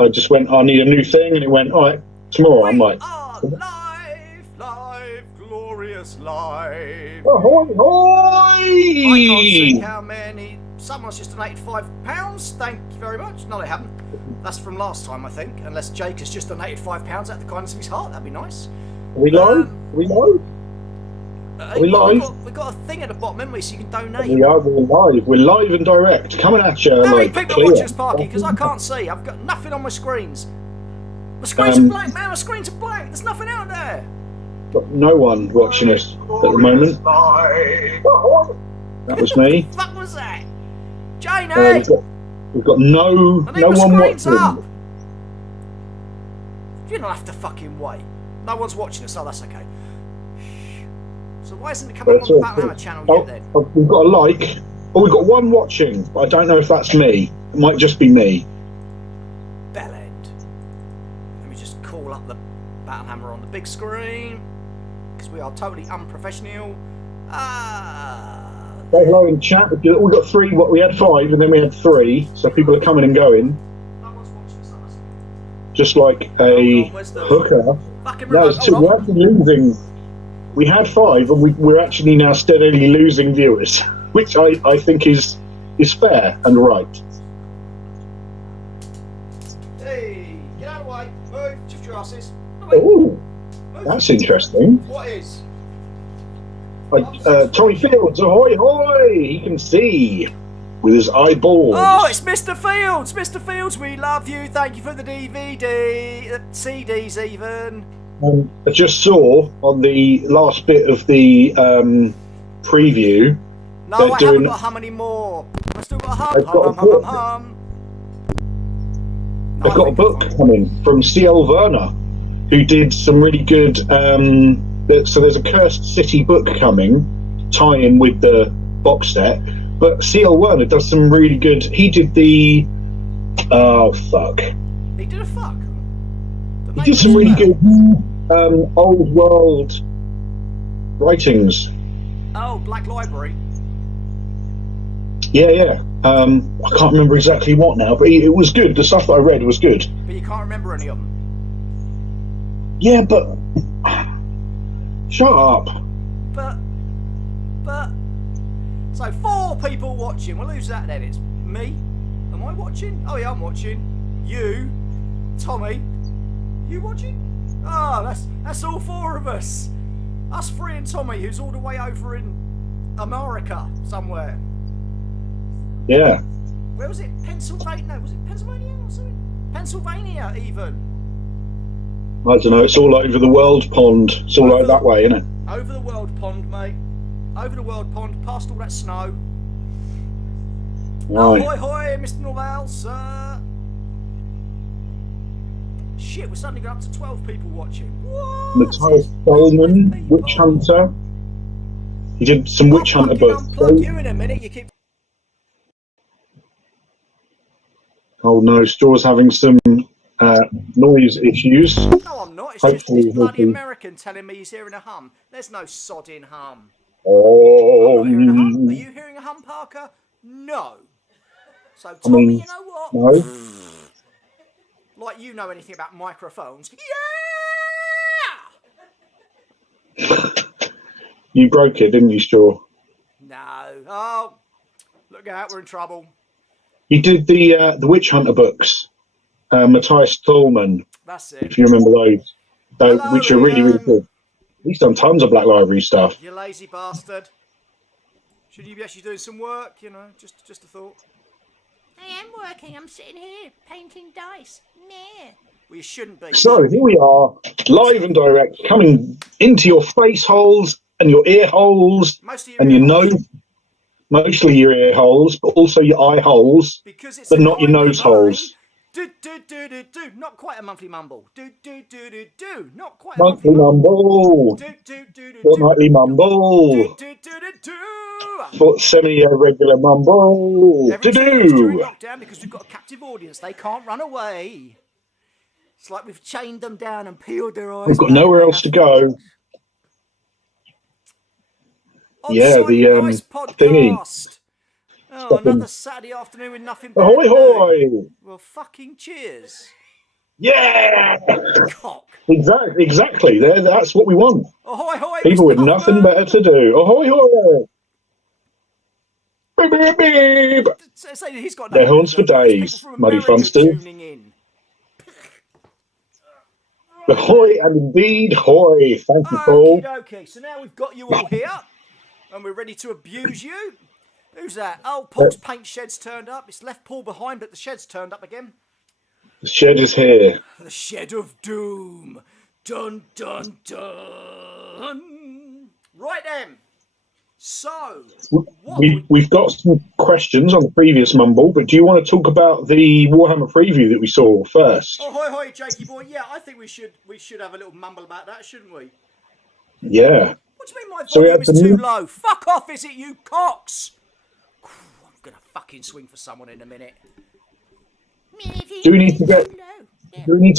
I just went, I need a new thing, and it went, all right, tomorrow. I'm like, live, glorious live. ahoy, hoy! I can't see how many. Someone's just donated £5. Thank you very much. No, they haven't. That's from last time, I think. Unless Jake has just donated £5 out of the kindness of his heart. That'd be nice. Are we live? Are we live? Are we live? We've got a thing at the bottom, haven't we, so you can donate. We are. We're live. We're live and direct. Coming at you. How many people are watching us, Parky? Because I can't see. I've got nothing on my screens. My screens are blank, man. My screens are blank. There's nothing out there. Got no one watching us at the moment. That was me. What the fuck was that? Janie! We've got no one watching. Up. You don't have to fucking wait. No one's watching us, so that's okay. So why isn't it coming on the Battle Hammer channel yet then? We've got a like. Oh, we've got one watching, but I don't know if that's me. It might just be me. Bell end. Let me just call up the Battle Hammer on the big screen. Because we are totally unprofessional. Say hello in chat. We got 3. We had 5, and then we had 3. So people are coming and going. No one's watching us. Just like a hooker. No, it's 2. We're actually losing. We had 5, and we're actually now steadily losing viewers, which I think is fair and right. Hey, get out of the way. Move. Shift your asses. Oh, that's interesting. What is? Tommy Fields, ahoy, hoy! He can see with his eyeballs. Oh, it's Mr. Fields! Mr. Fields, we love you. Thank you for the DVD, CDs even. I just saw on the last bit of the preview. No, I haven't got a hum anymore. I've still got a hum. They've got a book coming from C.L. Werner, who did some really good. So there's a Cursed City book coming, tie-in with the box set. But C.L. Werner does some really good. He did the. Oh fuck. He did a fuck. He did some really good old world writings. Oh, Black Library. Yeah. I can't remember exactly what now, but it was good. The stuff that I read was good. But you can't remember any of them. Yeah, but shut up. But so 4 people watching. Well, who's that then? It's me. Am I watching? Oh yeah, I'm watching. You, Tommy. You watching? Oh, that's all 4 of us. Us 3 and Tommy, who's all the way over in America somewhere. Yeah. Where was it? Pennsylvania? No, was it Pennsylvania or something? Pennsylvania, even. I don't know. It's all over the world pond. It's all over that way, isn't it? Over the world pond, mate. Over the world pond, past all that snow. Right. Ahoy, hoy, Mr. Norval, sir. Shit, we're suddenly going up to 12 people watching. What? Matthias Dolman, Witch Hunter. He did some Witch Hunter books. Unplug you in a minute. You keep. Oh no, Straw's having some noise issues. No, I'm not. It's Hopefully just this bloody American telling me he's hearing a hum. There's no sodding hum. Oh. I'm not hearing a hum. Are you hearing a hum, Parker? No. So, Tommy, you know what? No. Like you know anything about microphones. Yeah! You broke it, didn't you, Straw? No. Oh, look out, we're in trouble. He did the Witch Hunter books. Matthias Thalman. That's it. If you remember those. Hello, which are really, really good. He's done tons of Black Library stuff. You lazy bastard. Should you be actually doing some work, you know? Just a thought. I am working. I'm sitting here painting dice. Meh. Well, you shouldn't be. So here we are, live and direct, coming into your face holes and your ear holes and your nose. Mostly your ear holes, but also your eye holes, but not your nose holes. Do. Not quite a monthly mumble. Do. Not quite a monthly mumble. Fortnightly mumble. Semi-regular mumble. Every 2 weeks during lockdown, because we've got a captive audience, they can't run away. It's like we've chained them down and peeled their eyes. We've got nowhere else to go. Yeah, the thingy. Oh, another Saturday afternoon with nothing better ahoy, to do. hoy! Well, fucking cheers. Yeah! Cock. Exactly. That's what we want. Ahoy, hoy, People Mr. with nothing Hoffman. better to do. Ahoy, hoy! Beep, beep, beep. So he's got Their nothing horns better for to do. It's days, people from muddy America funsters. tuning in. Ahoy and indeed hoy. Thank you, Paul. Okie dokie. So now we've got you all here, and we're ready to abuse you. Who's that? Oh, Paul's paint shed's turned up. It's left Paul behind, but the shed's turned up again. The shed is here. The shed of doom. Dun dun dun. Right then. So, We've got some questions on the previous Mumble, but do you want to talk about the Warhammer preview that we saw first? Oh, hoy, hoy, Jakey boy. Yeah, I think we should have a little mumble about that, shouldn't we? Yeah. What do you mean my volume is too low? Fuck off, is it, you cocks? I'm gonna fucking swing for someone in a minute. Do we need to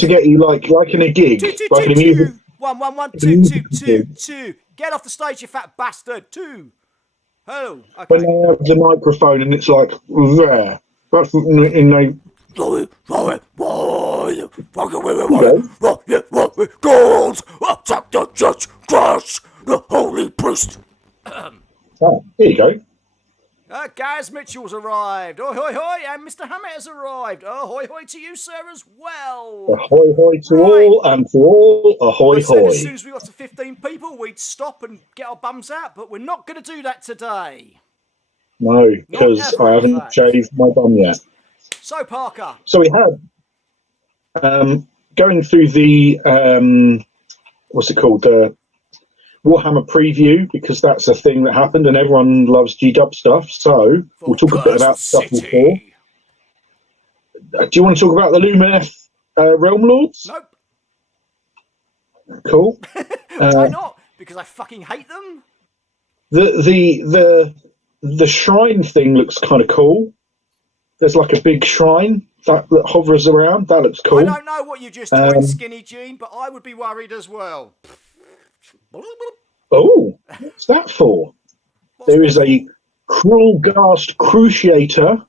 get you like in a gig, like in a music? 1 1 1 2 2 2 2. Get off the stage, you fat bastard. 2. Hello. Okay. When they have the microphone and it's like there. That's in the. Gold, attack the judge, crush the holy priest. Oh, there you go. Gaz Mitchell's arrived. Ahoy, hoy, and Mr. Hammett has arrived. Ahoy, hoy to you, sir, as well. Ahoy, hoy to all, and to all, ahoy, hoy. As soon as we got to 15 people, we'd stop and get our bums out, but we're not going to do that today. No, because I haven't shaved my bum yet. So, Parker. So we had, going through the, what's it called, the Warhammer preview, because that's a thing that happened and everyone loves G-Dub stuff, so we'll talk a bit about stuff before. Do you want to talk about the Lumineth Realm Lords? Nope. Cool. Why not? Because I fucking hate them? The shrine thing looks kind of cool. There's like a big shrine that hovers around. That looks cool. I don't know what you just joined, Skinny Jean, but I would be worried as well. Oh, what's that for? There is a Cruelghast Cruciator.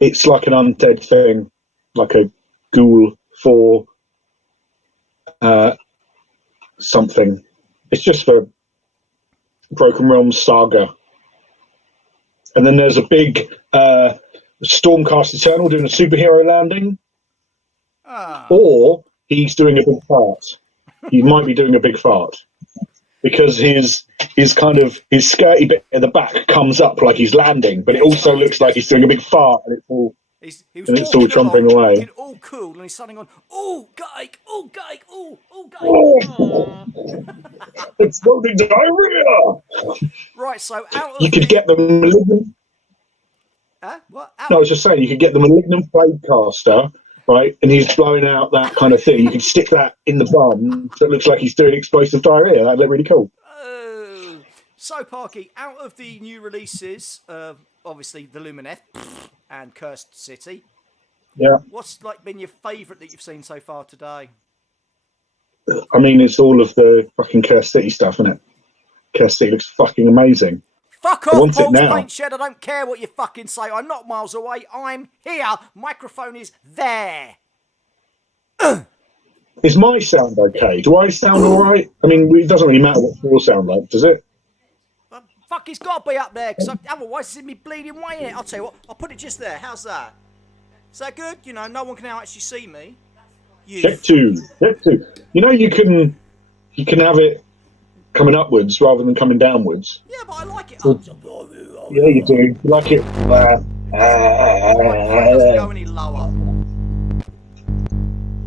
It's like an undead thing, like a ghoul for something. It's just for Broken Realms Saga. And then there's a big Stormcast Eternal doing a superhero landing. Or he's doing a big fart. He might be doing a big fart. Because his skirty bit at the back comes up like he's landing, but it also looks like he's doing a big fart and it's all trumping away. Looking all cool, and he's suddenly going, "Oh, geik, oh, geik, oh, geik." Exploding diarrhea. Right, so out of you could get the malignant. What? No, I was just saying you could get the malignant plaguecaster, right? And he's blowing out that kind of thing. You could stick that in the bum, so it looks like he's doing explosive diarrhea. That'd look really cool. So, Parky, out of the new releases, obviously the Lumineth and Cursed City. Yeah. What's been your favourite that you've seen so far today? I mean, it's all of the fucking Cursed City stuff, isn't it? Cursed City looks fucking amazing. Fuck off, Paul's Paint Shed. I don't care what you fucking say. I'm not miles away. I'm here. Microphone is there. Is my sound okay? Do I sound all right? I mean, it doesn't really matter what you sound like, does it? Fuck, it's got to be up there, because otherwise it's in me bleeding way in it. I'll tell you what, I'll put it just there. How's that? Is that good? You know, no one can now actually see me. Check two. You know, you can have it coming upwards rather than coming downwards. Yeah, but I like it. Yeah, you do. You like it. It doesn't go any lower.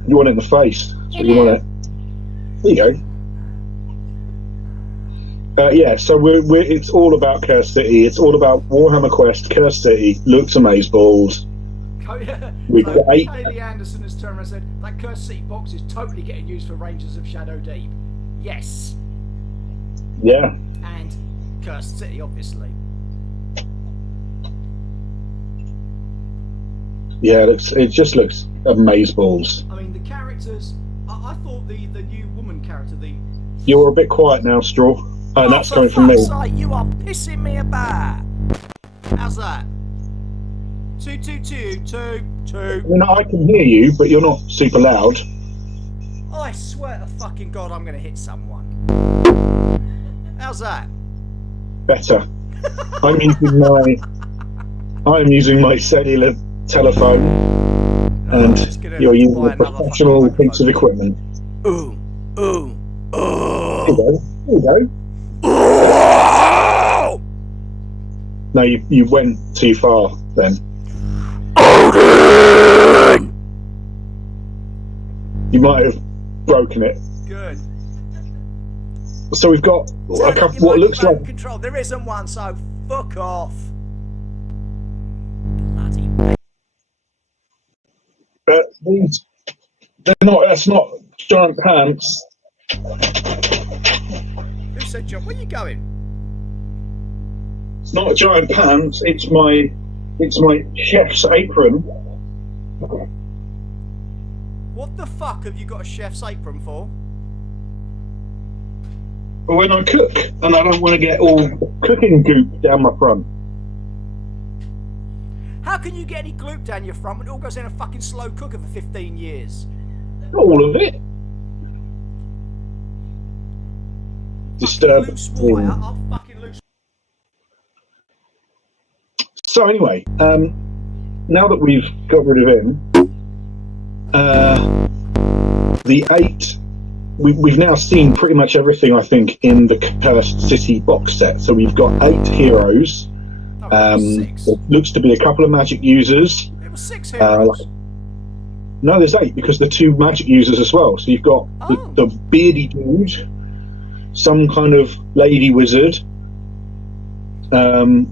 You want it in the face. So you want it. There you go. Yeah, so it's all about Cursed City. It's all about Warhammer Quest. Cursed City looks amazeballs. We've got 8. Kaylee Anderson has turned around and said that Cursed City box is totally getting used for Rangers of Shadow Deep. Yes. Yeah. And Cursed City, obviously. Yeah, it just looks amazeballs. I mean, the characters. I thought the new woman character, You're a bit quiet now, Straw. And that's coming from me. You are pissing me about. How's that? Two, two, two, two, two. I mean, I can hear you, but you're not super loud. I swear to fucking God, I'm gonna hit someone. How's that? Better. I'm using my cellular telephone, and you're using a professional piece of equipment. Ooh, ooh, There ooh. you go. No, you went too far then. You might have broken it. Good. So we've got a couple. What looks like control. There isn't one, so fuck off. Bloody. these. They're not. That's not giant pants. Who said John? Where are you going? It's not giant pants. It's my chef's apron. What the fuck have you got a chef's apron for? When I cook, and I don't want to get all cooking goop down my front. How can you get any gloop down your front when it all goes in a fucking slow cooker for 15 years? Not all of it. Disturb. Loose wire, I'll fucking loose. So anyway, now that we've got rid of him, the 8. We've now seen pretty much everything, I think, in the Cursed City box set. So we've got 8 heroes. It looks to be a couple of magic users. It was 6 heroes. No, there's 8 because the 2 magic users as well. So you've got the beardy dude, some kind of lady wizard, the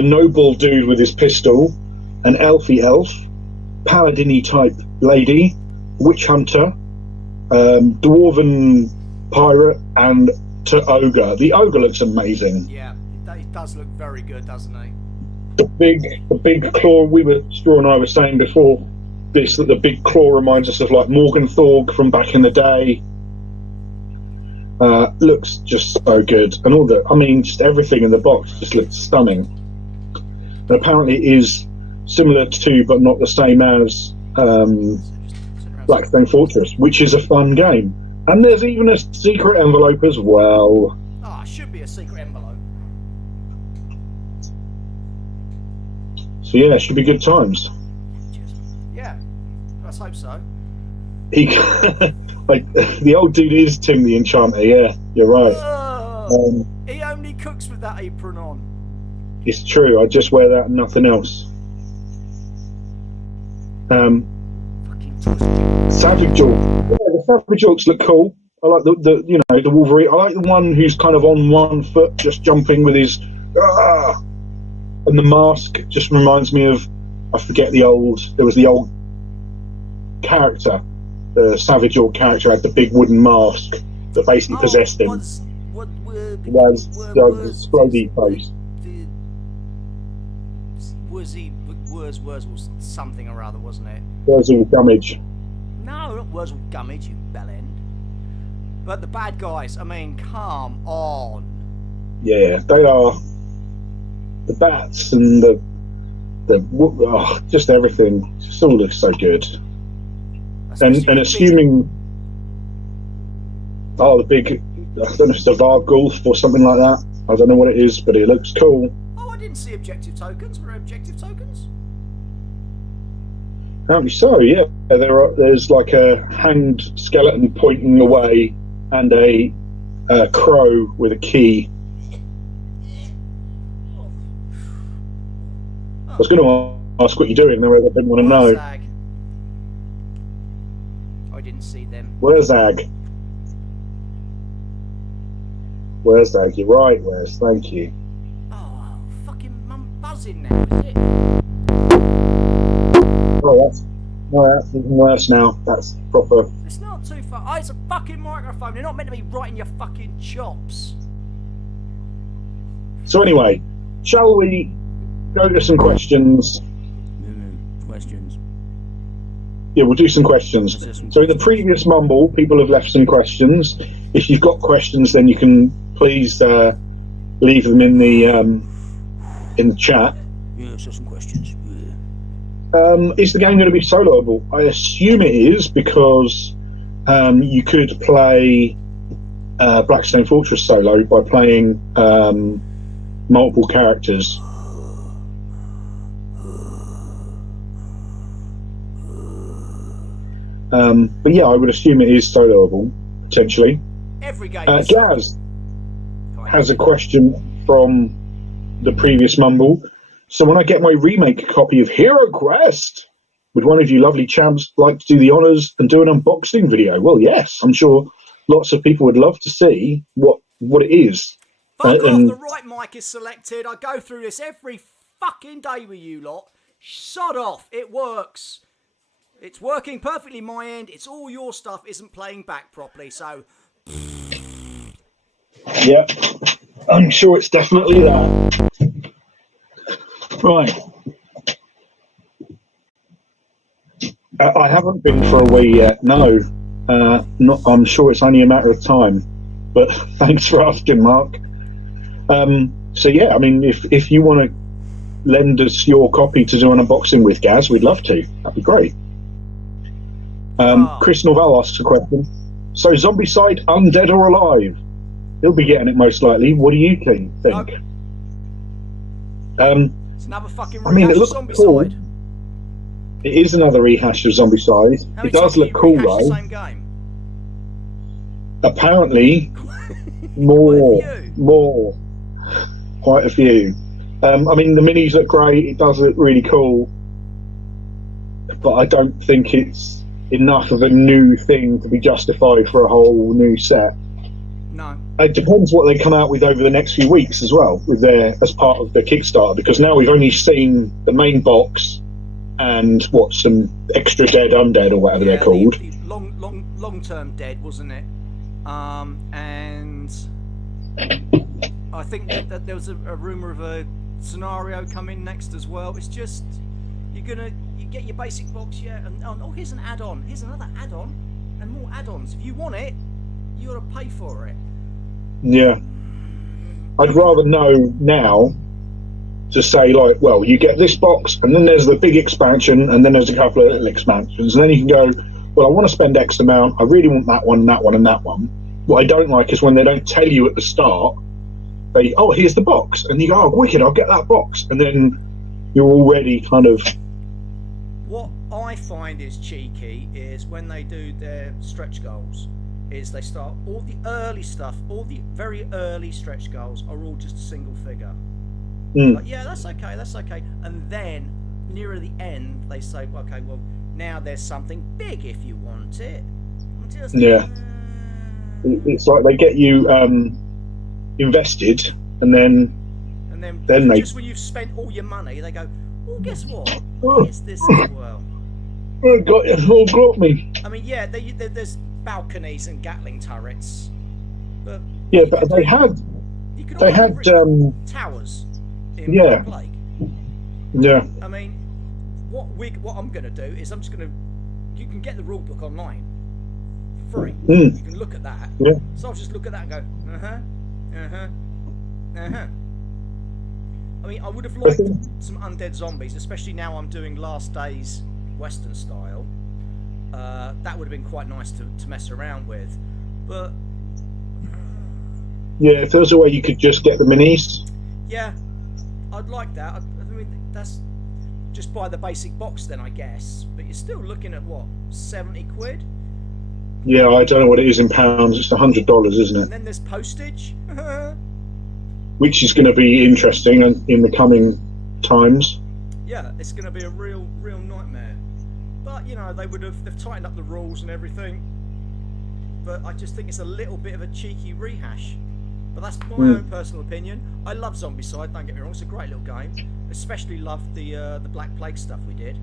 noble dude with his pistol, an elfy elf, paladin-y type lady, witch hunter, dwarven pirate, and to ogre. The ogre looks amazing. Yeah, it does look very good, doesn't he? The big claw. Straw and I were saying before this that the big claw reminds us of like Morgenthau from back in the day. Looks just so good, and just everything in the box just looks stunning. And apparently it is similar to, but not the same as, Blackstone Fortress, which is a fun game. And there's even a secret envelope as well. Ah, it should be a secret envelope. So yeah, it should be good times. Yeah, let's hope so. He, like, the old dude is Tim the Enchanter. Yeah, you're right. He only cooks with that apron on. It's true. I just wear that and nothing else. Savage Orc. Yeah, the Savage Orcs look cool. I like the Wolverine. I like the one who's kind of on one foot, just jumping with his. And the mask just reminds me of. I forget the old. There was the old character, the Savage Orc character had the big wooden mask that basically possessed him. Was Sprody face. Was something or other, wasn't it? Wurzel Gummidge. No, not Wurzel Gummidge, you bellend. But the bad guys, I mean, come on. Yeah, they are. The bats and just everything. Just all looks so good. And assuming, the big, I don't know if it's a Vargulf or something like that. I don't know what it is, but it looks cool. Oh, I didn't see objective tokens. Were there objective tokens? Apparently so, yeah. There's like a hanged skeleton pointing away and a crow with a key. I was going to ask what you're doing, though I didn't want to know. Zag? I didn't see them. Where's Zag? Where's Zag? You're right, Wes. Thank you. Oh, fucking I'm buzzing now, is it? Oh, that's even worse now. That's proper. It's not too far. Oh, it's a fucking microphone. They're not meant to be right in your fucking chops. So anyway, shall we go to some questions? Questions. Yeah, we'll do some questions. So in the previous Mumble, people have left some questions. If you've got questions, then you can please leave them in the chat. Yeah, so some questions. Is the game going to be soloable? I assume it is, because you could play Blackstone Fortress solo by playing multiple characters. But yeah, I would assume it is soloable, potentially. Every game. Gaz has a question from the previous Mumble. So when I get my remake copy of Hero Quest, would one of you lovely champs like to do the honours and do an unboxing video? Well, yes, I'm sure lots of people would love to see what it is. Fuck off, the right mic is selected. I go through this every fucking day with you lot. Shut off, it works. It's working perfectly my end. It's all your stuff isn't playing back properly, so... Yep, I'm sure it's definitely that. Right. I haven't been for a wee yet, no. I'm sure it's only a matter of time. But thanks for asking, Mark. So yeah, I mean, if you want to lend us your copy to do an unboxing with, Gaz, we'd love to. That'd be great. Chris Norvell asks a question. So Zombicide, undead or alive? He'll be getting it most likely. What do you think? Nope. It's another fucking rehash, I mean, it looks Zombicide. cool. It is another rehash of Zombicide. It does look cool, though. The same game? Apparently, more, quite a few. I mean, the minis look great. It does look really cool, but I don't think it's enough of a new thing to be justified for a whole new set. No. It depends what they come out with over the next few weeks as well, as part of the Kickstarter, because now we've only seen the main box and some extra dead, undead, or whatever they're called. The long-term dead, wasn't it? And I think that there was a rumour of a scenario coming next as well. It's just you get your basic box, and here's an add-on, here's another add-on, and more add-ons. If you want it, you got to pay for it. Yeah, I'd rather know now to say, like, well, you get this box, and then there's the big expansion, and then there's a couple of little expansions, and then you can go, well, I want to spend X amount, I really want that one, and that one. What I don't like is when they don't tell you at the start, here's the box, and you go, oh, wicked, I'll get that box, and then you're already kind of... What I find is cheeky is when they do their stretch goals, is they start all the early stuff, all the very early stretch goals are all just a single figure. Like, yeah, that's okay. And then nearer the end, they say, okay, well, now there's something big if you want it. It's like they get you invested, and then they just when you've spent all your money, they go, oh, guess what? Here's this as well. It got me. I mean, yeah, there's balconies and Gatling turrets, but yeah, but they had towers. Yeah. Plague. Yeah. I mean, what I'm going to do is you can get the rule book online for free. You can look at that. Yeah. So I'll just look at that and go, I mean, I would have liked some undead zombies, especially now I'm doing Last Days Western style. That would have been quite nice to mess around with, but yeah, if there was a way you could just get the minis. Yeah, I'd like that. I mean, that's just buy the basic box then, I guess. But you're still looking at what, 70 quid? Yeah, I don't know what it is in pounds. It's $100, isn't it? And then there's postage, which is going to be interesting in the coming times. Yeah, it's going to be a real nightmare. But they've tightened up the rules and everything. But I just think it's a little bit of a cheeky rehash. But that's my own personal opinion. I love Zombicide, don't get me wrong, it's a great little game. Especially loved the Black Plague stuff we did.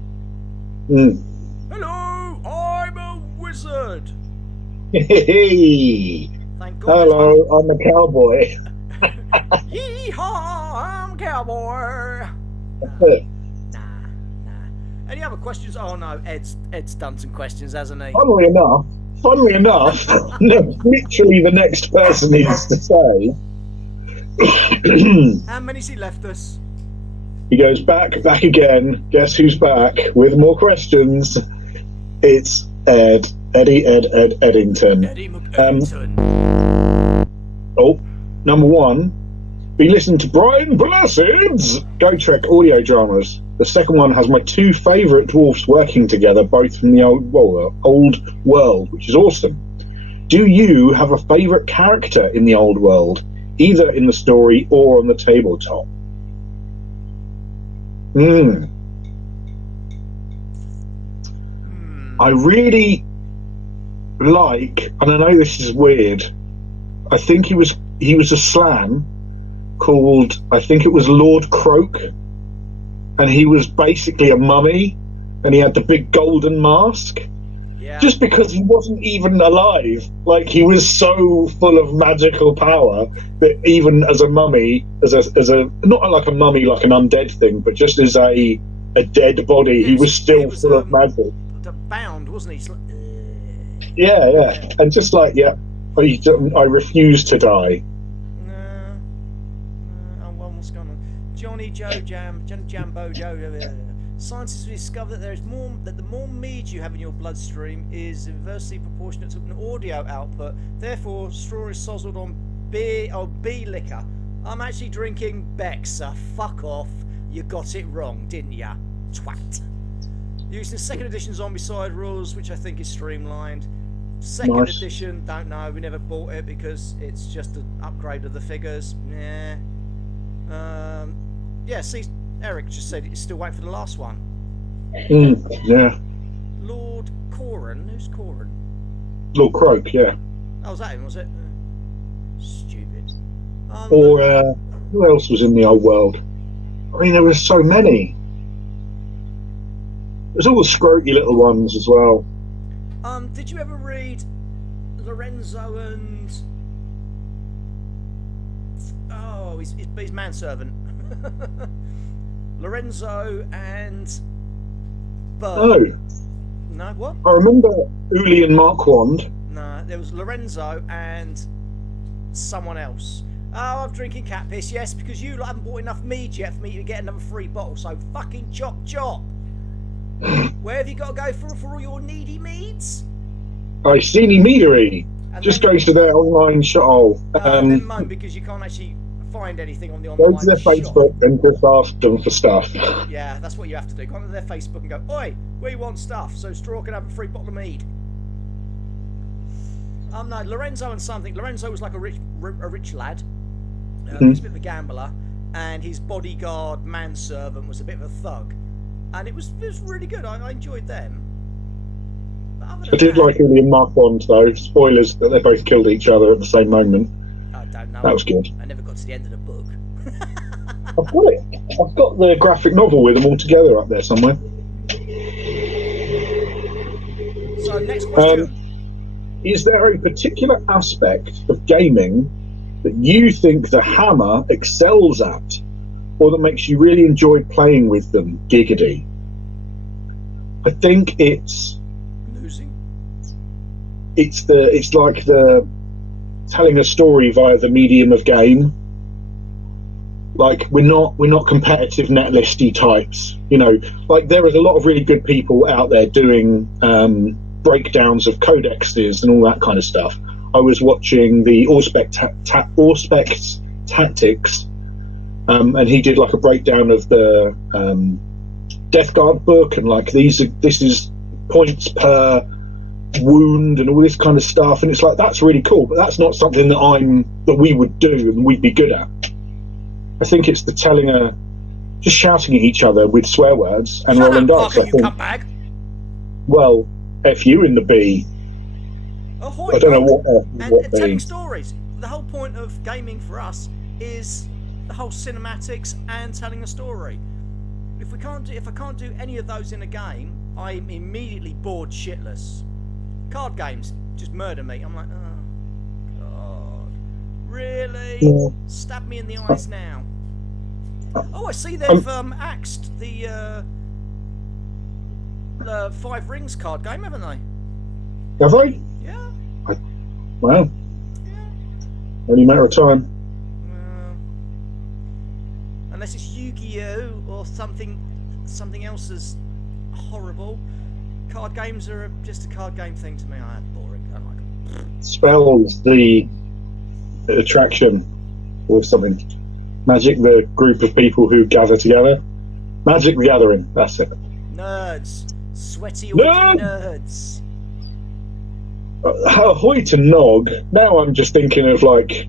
Hello, I'm a wizard. Hey. Thank God. Hello, I'm a cowboy. Yeehaw, I'm a cowboy. Nah. Any other questions? Oh no, Ed's done some questions, hasn't he? Funnily enough, literally the next person needs to say. How many's he left us? He goes back again. Guess who's back with more questions? It's Eddie Eddington. Eddie McEddington. Number one. Be listening to Brian Blasid's Go Trek audio dramas. The second one has my two favourite dwarfs working together, both from the old world, which is awesome. Do you have a favourite character in the old world, either in the story or on the tabletop? I really like, and I know this is weird, I think he was a slan called, I think it was Lord Croak, and he was basically a mummy, and he had the big golden mask. Yeah. Just because he wasn't even alive, like he was so full of magical power that even as a mummy, as a not like a mummy like an undead thing, but just as a dead body, he was still full of magic. Bound, wasn't he? Yeah, and just like I refuse to die. What's going on? Johnny Jambo Joe. Scientists have discovered that the more mead you have in your bloodstream is inversely proportionate to an audio output. Therefore, straw is sozzled on bee liquor. I'm actually drinking Beck, so fuck off. You got it wrong, didn't ya? Twat. Using second edition Zombicide rules, which I think is streamlined. Second edition, don't know. We never bought it because it's just an upgrade of the figures. See, Eric just said he's still waiting for the last one. Yeah. Lord Corin? Who's Corin? Lord Croak, yeah. Oh, was that him, was it? Stupid. Or, who else was in the old world? I mean, there were so many. There's all the scroty little ones as well. Did you ever read Lorenzo and... Oh, he's manservant. Lorenzo and Bird. No, what? I remember Uli and Marquand. No, there was Lorenzo and someone else. Oh, I'm drinking cat piss, yes, because you haven't bought enough mead yet for me to get another free bottle, so fucking chop. Where have you got to go for all your needy meads? Seedy Meadery. Just go to their online shop. Then moan because you can't actually find anything on the online Go to their shop. Facebook and just ask them for stuff. Yeah, that's what you have to do. Go onto their Facebook and go, oi, we want stuff, so Straw can have a free bottle of mead. No, Lorenzo and something. Lorenzo was like a rich lad. He was a bit of a gambler, and his bodyguard manservant was a bit of a thug. And it was really good. I enjoyed them. I did like Uli and Marquand, though. Spoilers that they both killed each other at the same moment. I don't know. That was good. I never got to the end of the book. I've got it. I've got the graphic novel with them all together up there somewhere. So, next question. Is there a particular aspect of gaming that you think the Hammer excels at, or that makes you really enjoy playing with them? Giggity. I think it's losing. It's like the telling a story via the medium of game. Like we're not competitive netlisty types, you know. Like there is a lot of really good people out there doing breakdowns of codexes and all that kind of stuff. I was watching the Auspex Tactics, and he did like a breakdown of the Death Guard book, and like this is points per wound and all this kind of stuff, and it's like that's really cool, but that's not something that we would do and we'd be good at. I think it's the just shouting at each other with swear words and rolling dice. You cuntbag. Well, F you in the B. Ahoy, I don't know what and telling B. stories. The whole point of gaming for us is the whole cinematics and telling a story. If I can't do any of those in a game, I'm immediately bored shitless. Card games just murder me. I'm like, oh god, really? Yeah. Stab me in the eyes now. Oh, I see they've axed the 5 Rings card game, haven't they? Have they? Yeah. Wow. Yeah. Only a matter of time. And unless it's Yu-Gi-Oh or something else as horrible. Card games are just a card game thing to me. I'm boring. I don't like them. Spells the attraction or something. Magic, the group of people who gather together. Magic the Gathering, that's it. Nerds. Sweaty nerds. Ahoy to Nog. Now I'm just thinking of like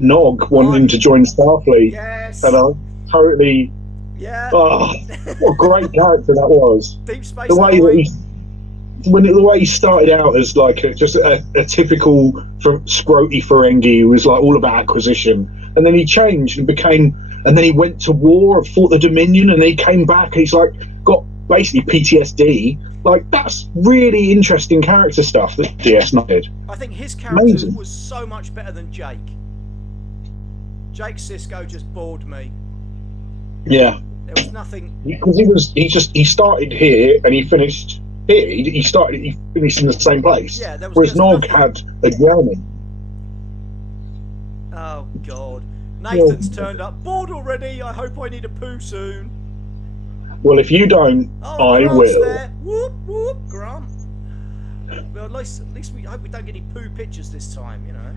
Nog wanting to join Starfleet. Yes. And I'm totally. Yeah. Oh, what a great character that was. Deep Space The way Nine. that the way he started out as like just a typical scroty Ferengi who was like all about acquisition, and then he changed and became, and then he went to war, fought the Dominion, and then he came back and he's like got basically PTSD. Like, that's really interesting character stuff that DS9 did. I think his character was so much better than Jake. Jake Sisko just bored me. Yeah. There was nothing. Because he started here and he finished here. He finished in the same place. Yeah, whereas Nog had a journey. Oh God. Nathan's turned up. Bored already. I hope I need a poo soon. Well, if you don't, I Grant's will. There. Whoop whoop, Grant. Well, at least we hope we don't get any poo pictures this time. You know,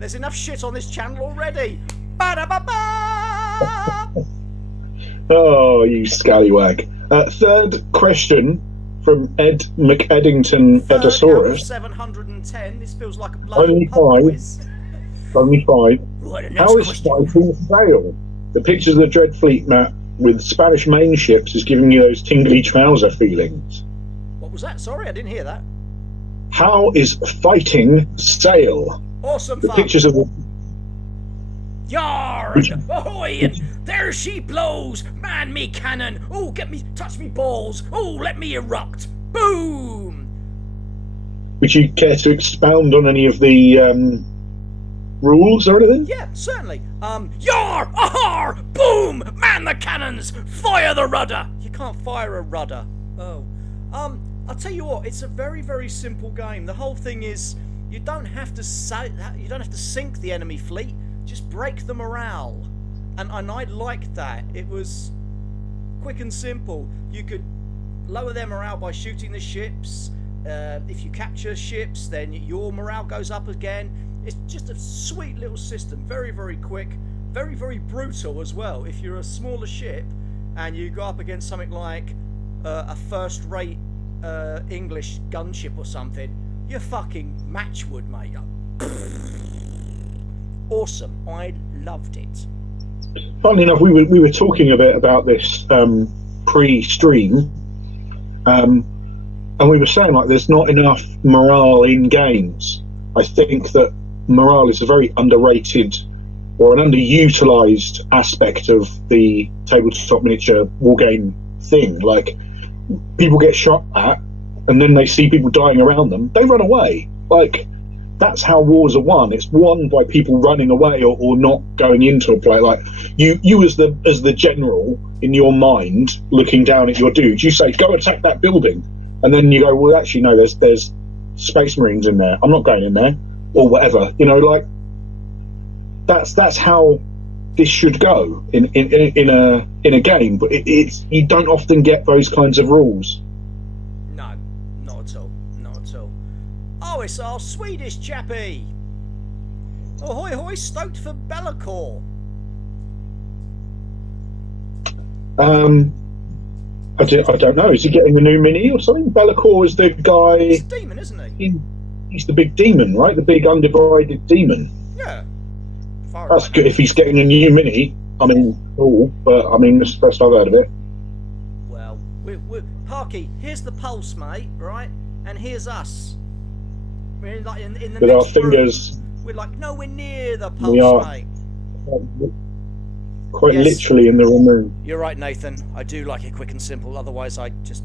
there's enough shit on this channel already. Ba-da-ba-ba! Oh, you scallywag. Third question from Ed McEddington Edosaurus. 710. This feels like a bloody Only pub five. quiz. Only 5. Right, How is fighting sail? The pictures of the Dreadfleet map with Spanish main ships is giving you those tingly trouser feelings. What was that? Sorry, I didn't hear that. How is fighting sail? Awesome The fun. pictures of the Yard! Ahoy! There she blows! Man me cannon! Oh, touch me balls! Oh, let me erupt! Boom! Would you care to expound on any of the rules or anything? Yeah, certainly. Yar! Ahar! Boom! Man the cannons! Fire the rudder! You can't fire a rudder. Oh. I'll tell you what, it's a very, very simple game. The whole thing is you don't have to sink the enemy fleet, just break the morale. And I liked that. It was quick and simple. You could lower their morale by shooting the ships. If you capture ships, then your morale goes up again. It's just a sweet little system. Very, very quick. Very, very brutal as well. If you're a smaller ship and you go up against something like a first-rate English gunship or something, you're fucking matchwood, mate. Awesome. I loved it. Funnily enough, we were talking a bit about this pre-stream, and we were saying like there's not enough morale in games. I think that morale is a very underrated or an underutilized aspect of the tabletop miniature wargame thing. Like, people get shot at and then they see people dying around them, they run away. Like, that's how wars are won. It's won by people running away or not going into a play. Like, you as the general in your mind looking down at your dudes, you say go attack that building, and then you go, well, actually no, there's Space Marines in there, I'm not going in there, or whatever, you know. Like, that's how this should go in a game, but it's you don't often get those kinds of rules. No, not at all. Not at all. Oh, it's our Swedish chappie. Ahoy hoy, stoked for Bellacore. I don't know. Is he getting a new mini or something? Bellacore is the guy. He's a demon, isn't he? He's the big demon, right? The big undivided demon. Yeah. That's good. If he's getting a new mini, I mean, cool. But I mean, that's the first I've heard of it. Well, Parky, here's the pulse, mate. Right, and here's us. We're like in the With next our fingers. room. We're like nowhere near the We pulse, are. mate. Quite Yes. literally in the wrong room. You're right, Nathan. I do like it quick and simple. Otherwise, I just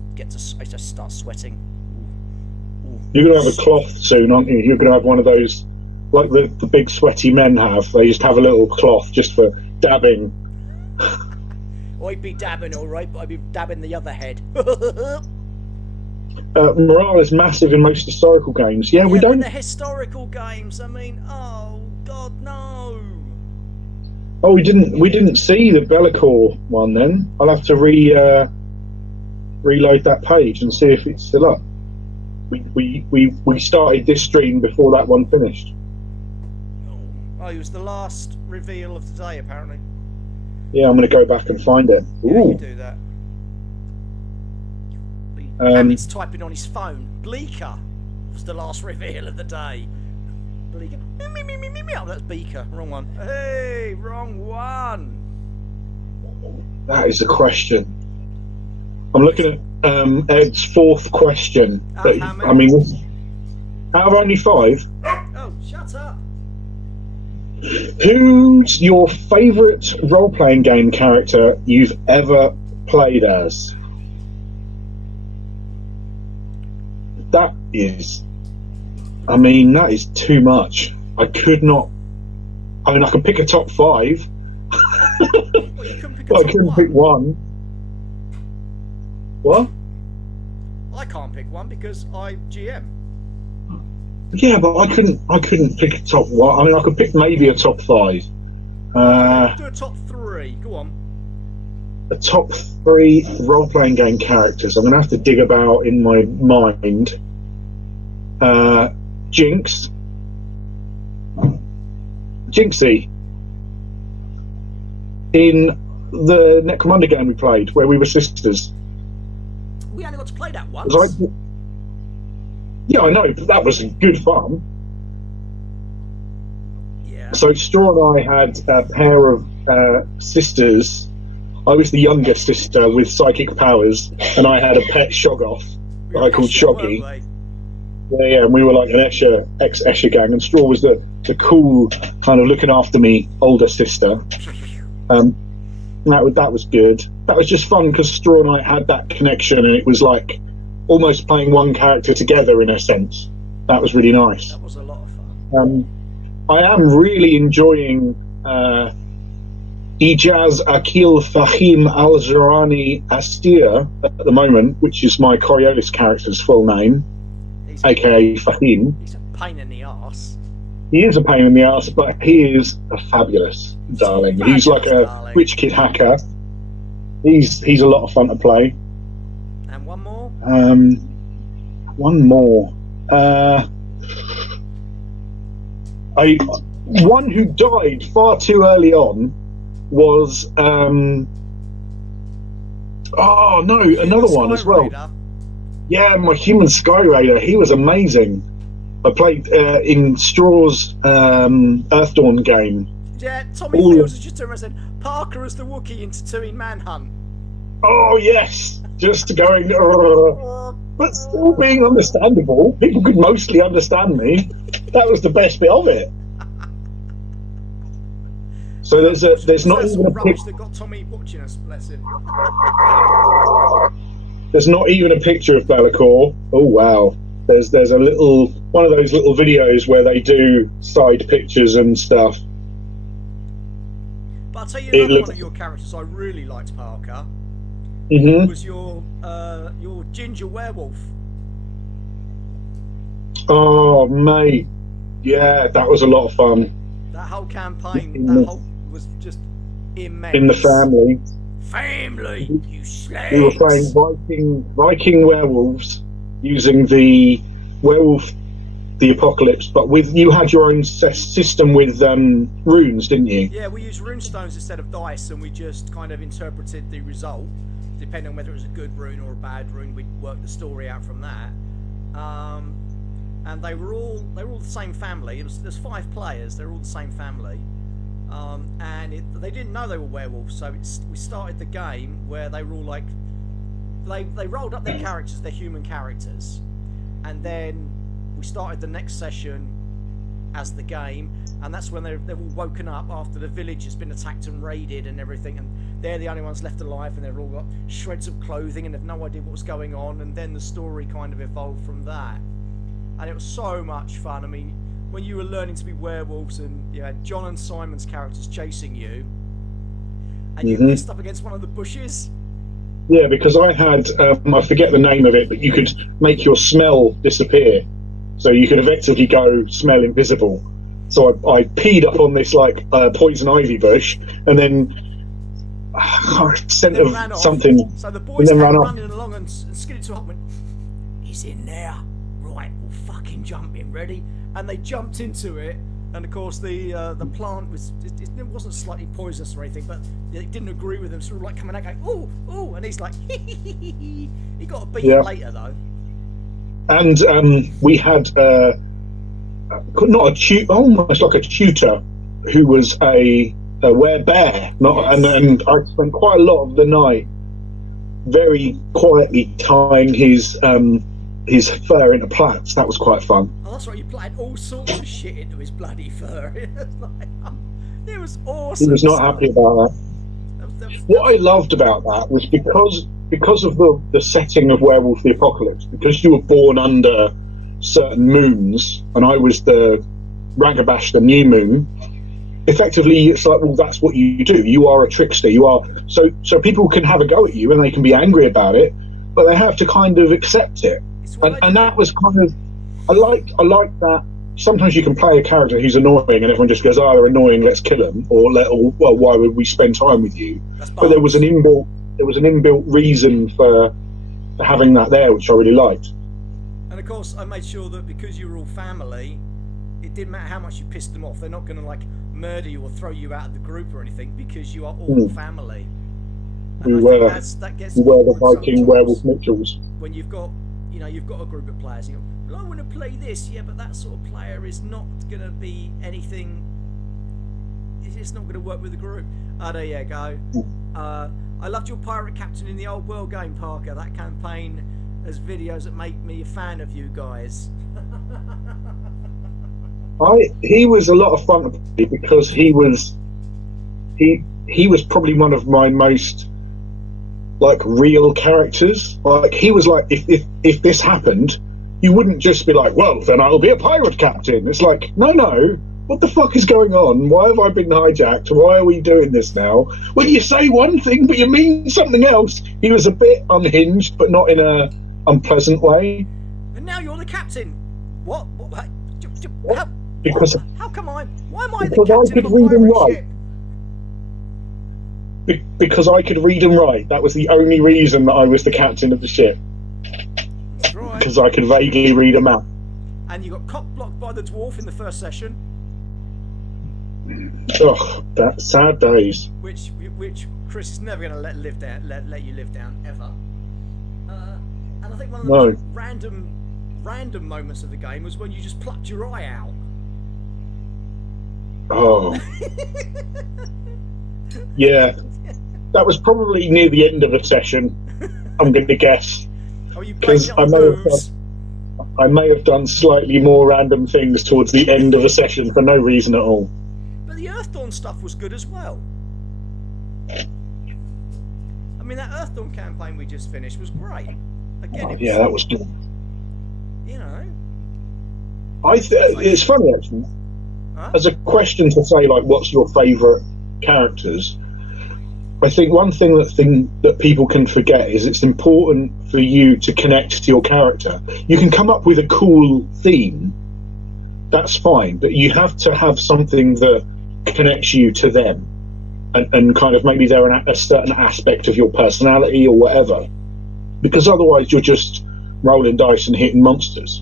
start sweating. Ooh. You're going to have a cloth soon, aren't you? You're going to have one of those, like the big sweaty men have. They just have a little cloth just for dabbing. I'd be dabbing, all right, but I'd be dabbing the other head. Morale is massive in most historical games. Yeah, we but don't. the historical games. I mean, oh God, no. Oh, we didn't see the Bellacore one then. I'll have to reload that page and see if it's still up. We started this stream before that one finished. Oh, it was the last reveal of the day, apparently. Yeah, I'm going to go back and find it. Yeah, Ooh. you do that. Hammond's typing on his phone. Bleaker was the last reveal of the day. Bleaker. Oh, that's Beaker. Wrong one. Hey, wrong one. That is a question. I'm looking at Ed's fourth question. But, I mean, out of only 5. Oh, shut up. Who's your favourite role-playing game character you've ever played as? That is too much. I could pick a top 5. Well, you couldn't pick a I top couldn't one. pick one. What? I can't pick one because I GM. Yeah, but I couldn't pick a top 1. I mean, I could pick maybe a top 5. Do a top 3. Go on. A top 3 role-playing game characters. I'm going to have to dig about in my mind. Jinxie. In the Necromunda game we played, where we were sisters. We only got to play that once. Yeah, I know, but that was good fun. Yeah. So Straw and I had a pair of sisters. I was the younger sister with psychic powers, and I had a pet Shoggoth that I called Shoggy. Yeah, and we were like an ex-Escher gang, and Straw was the cool kind of looking after me older sister. That was good. That was just fun because Straw and I had that connection, and it was like almost playing one character together in a sense. That was really nice. That was a lot of fun. I am really enjoying Ijaz Akil Fahim Al-Zarani Astir at the moment, which is my Coriolis character's full name, aka Fahim. He's a pain in the arse. He is a pain in the arse, but he is a fabulous darling. He's like a rich kid hacker. He's a lot of fun to play. And one more? One more. One who died far too early on was another one as well. Yeah, my human Sky Raider. He was amazing. I played in Straw's Earthdawn game. Yeah, Tommy Fields has just turned around and said Parker as the Wookiee in Tatooine Manhunt. Oh yes, just going, but still being understandable. People could mostly understand me. That was the best bit of it. So there's not even a rubbish that got Tommy watching us. Bless him. There's not even a picture of Bellacore. Oh wow. There's a little one of those little videos where they do side pictures and stuff. But I'll tell you another one of your characters I really liked, Parker. Was your ginger werewolf. Oh mate, yeah, that was a lot of fun. That whole campaign, was just immense. In the family, you slaves. We were playing Viking werewolves using the werewolf, the apocalypse, but you had your own system with runes, didn't you? Yeah, we used rune stones instead of dice, and we just kind of interpreted the result. Depending on whether it was a good rune or a bad rune, we'd work the story out from that. And they were all the same family. There's 5 players. They're all the same family. And they didn't know they were werewolves, so we started the game where they were all like, they rolled up their characters, their human characters, and then we started the next session as the game, and that's when they're all woken up after the village has been attacked and raided and everything, and they're the only ones left alive, and they've all got shreds of clothing and have no idea what was going on, and then the story kind of evolved from that. And it was so much fun. I mean, when you were learning to be werewolves and you had John and Simon's characters chasing you, and you missed up against one of the bushes. Yeah, because I had, I forget the name of it, but you could make your smell disappear. So you could effectively go smell invisible. So I peed up on this like poison ivy bush, and then scent Then of ran off. something, So the and boys then came ran off. running along and skidded to up and went, he's in there. Right, we'll fucking jump in. Ready? And they jumped into it. And of course the plant it wasn't slightly poisonous or anything, but it didn't agree with them. Sort of like coming out going, ooh, and he's like, he got a beating later though. And we had not a tutor, almost like a tutor, who was a werebear. And I spent quite a lot of the night very quietly tying his fur into plaits. That was quite fun. Oh, that's right. You planted all sorts of shit into his bloody fur. It was awesome. He was not happy about that. What I loved about that was because of the setting of Werewolf the Apocalypse, because you were born under certain moons, and I was the Ragabash, the new moon. Effectively, it's like, well, that's what you do. You are a trickster. You are so people can have a go at you and they can be angry about it, but they have to kind of accept it. And that was kind of, I like that. Sometimes you can play a character who's annoying and everyone just goes, oh, they're annoying, let's kill them, or well, why would we spend time with you? But there was an inbuilt reason for having that there, which I really liked. And of course, I made sure that because you were all family, it didn't matter how much you pissed them off. They're not going to like murder you or throw you out of the group or anything because you are all family. And we were the Viking werewolf Mitchells. When you've got a group of players, you go, well, I want to play this, yeah, but that sort of player is not going to be anything. It's not going to work with the group. Oh, there you go. I loved your pirate captain in the old world game, Parker. That campaign has videos that make me a fan of you guys. He was a lot of fun to play because he was probably one of my most like real characters. Like he was like, if this happened, you wouldn't just be like, well, then I'll be a pirate captain. It's like, no, what the fuck is going on? Why have I been hijacked? Why are we doing this now? Well, you say one thing, but you mean something else. He was a bit unhinged, but not in a unpleasant way. And now you're the captain. What? How come why am I the captain of a pirate ship? Because I could read and write. That was the only reason that I was the captain of the ship. That's right. Because I could vaguely read a map. And you got cock blocked by the dwarf in the first session. Oh, that sad days. Which Chris is never going to let you live down ever. And I think one of the most random moments of the game was when you just plucked your eye out. Oh. Yeah. That was probably near the end of a session, I'm going to guess. Oh, you played it on I may have done slightly more random things towards the end of a session for no reason at all. But the Earthdawn stuff was good as well. I mean, that Earthdawn campaign we just finished was great. Again, that was good. You know, it's funny actually. Huh? As a question to say, like, what's your favourite characters? I think one thing that people can forget is it's important for you to connect to your character. You can come up with a cool theme, that's fine, but you have to have something that connects you to them, and kind of maybe they're a certain aspect of your personality or whatever, because otherwise you're just rolling dice and hitting monsters.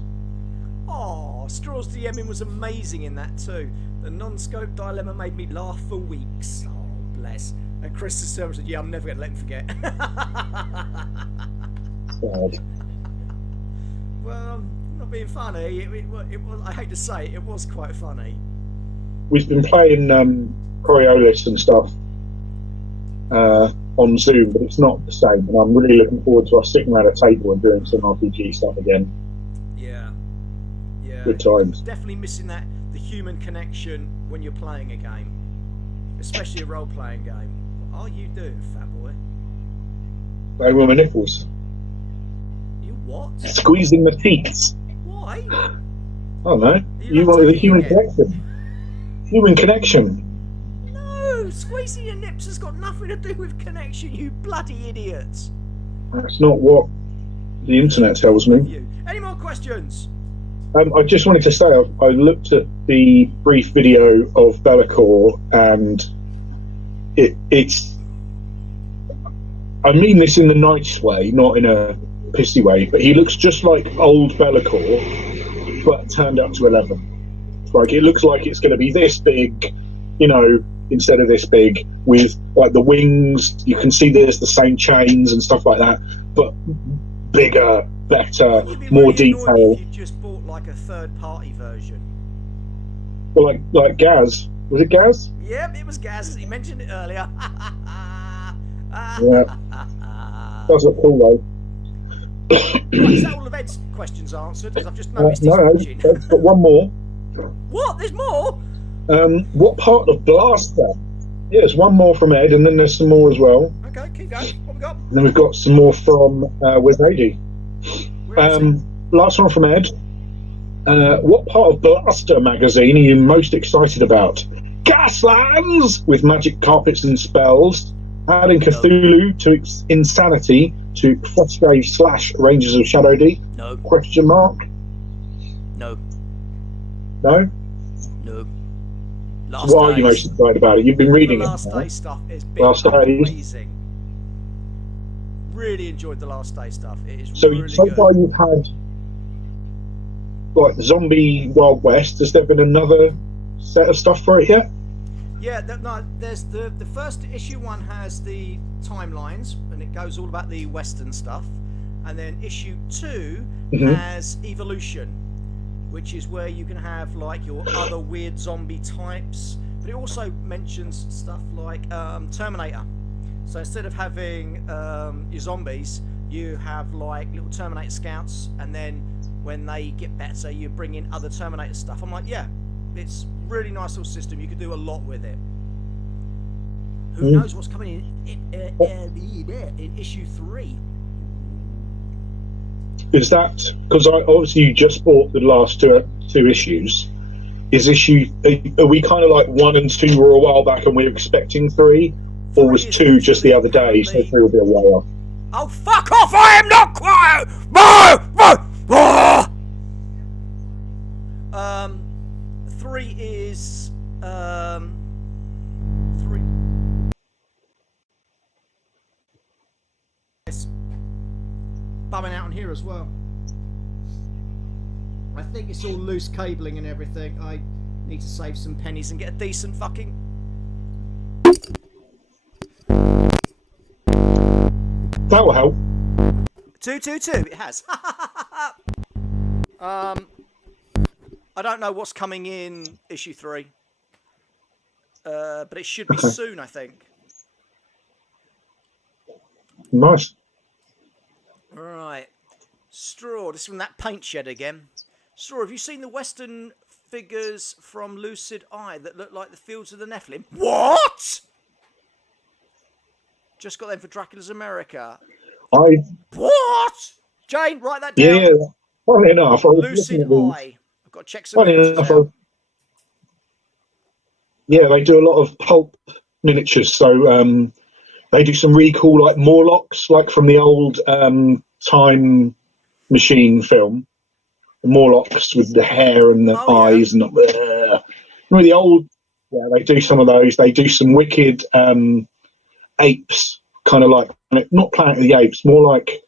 Oh, Straw's DMing was amazing in that too. The non-scope dilemma made me laugh for weeks. Oh, bless. And Chris said, yeah, I'm never going to let him forget. Sad. Well, not being funny, it was, I hate to say it was quite funny. We've been playing Coriolis and stuff on Zoom, but it's not the same, and I'm really looking forward to us sitting around a table and doing some RPG stuff again. Yeah. Good times. Definitely missing the human connection when you're playing a game, especially a role-playing game. What are you doing, fat boy? Playing with my nipples. You what? Squeezing the teeth. Why? I don't know. You wanted the human connection. Human connection. No, squeezing your nips has got nothing to do with connection, you bloody idiots. That's not what the internet tells me. Any more questions? I just wanted to say I looked at the brief video of Be'lakor, and it's. I mean this in the nice way, not in a pissy way, but he looks just like old Be'lakor, but turned up to 11. Like, it looks like it's going to be this big, you know, instead of this big, with like the wings. You can see there's the same chains and stuff like that, but bigger, better, more detail. If you just bought like a third-party version. Well, like Gaz. Was it Gaz? Yep, it was Gaz. He mentioned it earlier. Yeah. Does look cool though. Right, is that all of Ed's questions answered? Because I've just noticed he's no, watching. Ed's got one more. What? There's more? What part of Blaster? Yeah, there's one more from Ed, and then there's some more as well. Okay, keep going. What we got? And then we've got some more from where's AD? Last one from Ed. What part of Blaster magazine are you most excited about? Gaslands with magic carpets and spells, adding Cthulhu to insanity to Frostgrave / Rangers of Shadow D? No. Question mark? No. No? No. What are you most excited about it? You've been reading the it. Last Day stuff has been amazing. Really enjoyed the Last Day stuff. It is So, really so good. far you've had like Zombie Wild West. Has there been another set of stuff for it yet? Yeah, no, there's the first issue one has the timelines, and it goes all about the Western stuff. And then issue 2 has Evolution, which is where you can have like your other weird zombie types. But it also mentions stuff like Terminator. So instead of having your zombies, you have like little Terminator scouts, and then when they get better, you bring in other Terminator stuff. I'm like, yeah, it's really nice little system. You could do a lot with it. Who knows what's coming in issue 3? Is that because obviously you just bought the last two issues? Is issue are we kind of like 1 and 2 were a while back and we're expecting 3, or was 2 just the other day? So 3 will be a while. Oh, fuck off! I am not quiet. 3 is 3. It's bumming out on here as well. I think it's all loose cabling and everything. I need to save some pennies and get a decent fucking. That will help. 222. It has. I don't know what's coming in issue 3, but it should be soon, I think. Nice. Right. Straw, this is from that paint shed again. Straw, have you seen the Western figures from Lucid Eye that look like the Fields of the Nephilim? What? Just got them for Dracula's America. What? Jane, write that down. Yeah. Funny enough, Lucid Eye. I've got to check some images out. Yeah, they do a lot of pulp miniatures. So they do some really cool, like Morlocks, like from the old Time Machine film. The Morlocks with the hair and the eyes and the old. Yeah, they do some of those. They do some wicked apes, kind of like not Planet of the Apes, more like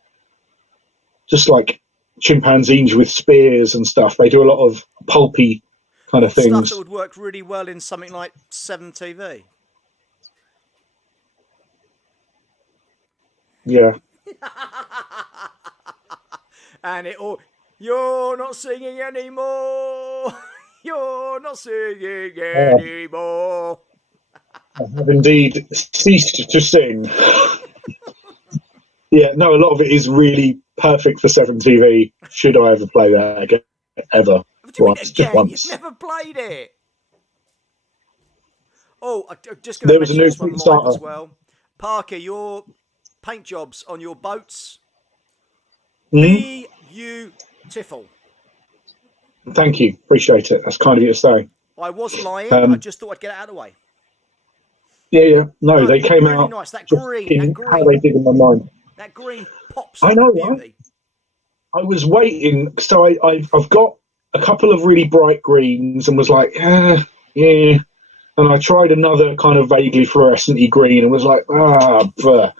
just like chimpanzees with spears and stuff. They do a lot of pulpy kind of things. Stuff that would work really well in something like 7 TV. Yeah. And it all. You're not singing anymore. You're not singing anymore. I have indeed ceased to sing. Yeah, no, a lot of it is really perfect for 7 TV. Should I ever play that again? Ever? Once, just once. You've never played it. Oh, I'm just going There to was a mention new this one live Kickstarter. as well. Parker, your paint jobs on your boats. Beautiful. Thank you. Appreciate it. That's kind of you to say. I was lying. I just thought I'd get it out of the way. Yeah. No, they came really out nice. That just green, in how they did in my mind. That green pops. I know, like right? I was waiting. So I've got a couple of really bright greens and was like, yeah. And I tried another kind of vaguely fluorescent-y green and was like, bleh.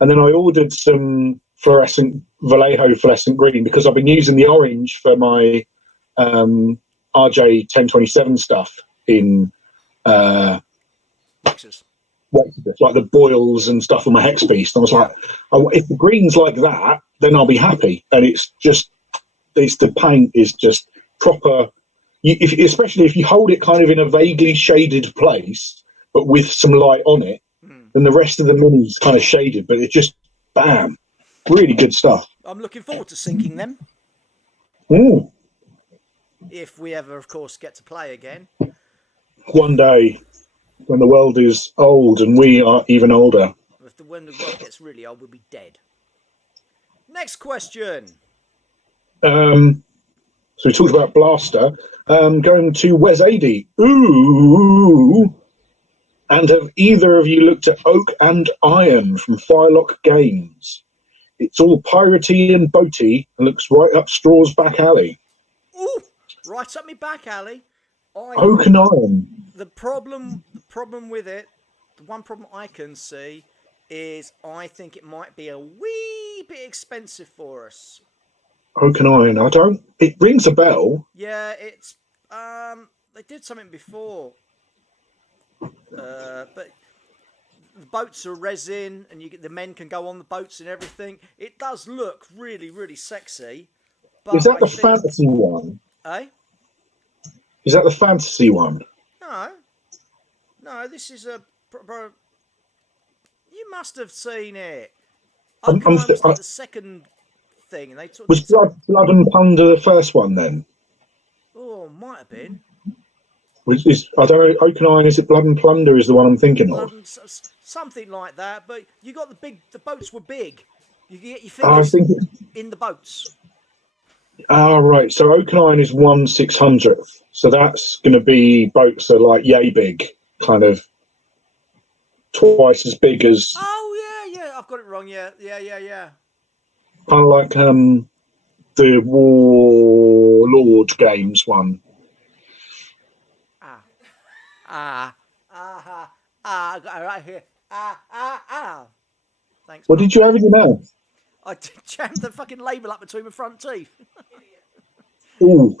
And then I ordered some Vallejo fluorescent green because I've been using the orange for my RJ 1027 stuff in Lexus. Like the boils and stuff on my hex beast. I was like, oh, if the green's like that, then I'll be happy. And the paint is just proper. Especially if you hold it kind of in a vaguely shaded place, but with some light on it, then the rest of the mini's kind of shaded, but it just, bam, really good stuff. I'm looking forward to syncing them. Ooh. If we ever, of course, get to play again. One day, when the world is old and we are even older. When the world gets really old, we'll be dead. Next question. So we talked about Blaster. Going to Wes 80. Ooh. And have either of you looked at Oak and Iron from Firelock Games? It's all piratey and boaty and looks right up Straw's back alley. Ooh, right up me back alley. Oak and Iron. The problem with it, the one problem I can see is I think it might be a wee bit expensive for us. Oak and Iron. It rings a bell. Yeah, it's they did something before. But the boats are resin, and the men can go on the boats and everything. It does look really, really sexy. But is that fantasy one? Eh? Is that the fantasy one? No. This is a. You must have seen it. The second thing, and they took. Was Blood and Plunder the first one then? Oh, might have been. I don't know. Oak and Iron, is it Blood and Plunder? Is the one I'm thinking of? Something like that. But you got the boats were big. You can get your fingers in the boats. Right. So Oak and Iron is 1/600th. So that's going to be boats that are like yay big, kind of twice as big as. Oh yeah. I've got it wrong. Yeah. Kind of like the Warlord Games one. I got it right here. Thanks. What did you have in your mouth? I jammed the fucking label up between my front teeth. Ooh,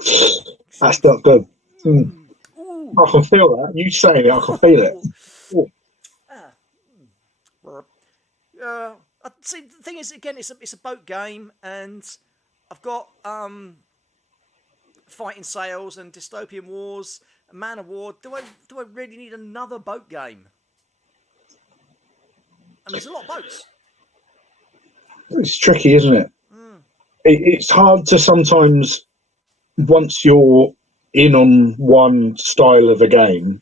that's not good. I can feel that. You saying it, I can feel it. See, the thing is, again, it's a boat game, and I've got Fighting Sails and Dystopian Wars, Man of War. Do I really need another boat game? And there's a lot of boats. It's tricky, isn't it? It's hard to sometimes, once you're in on one style of a game,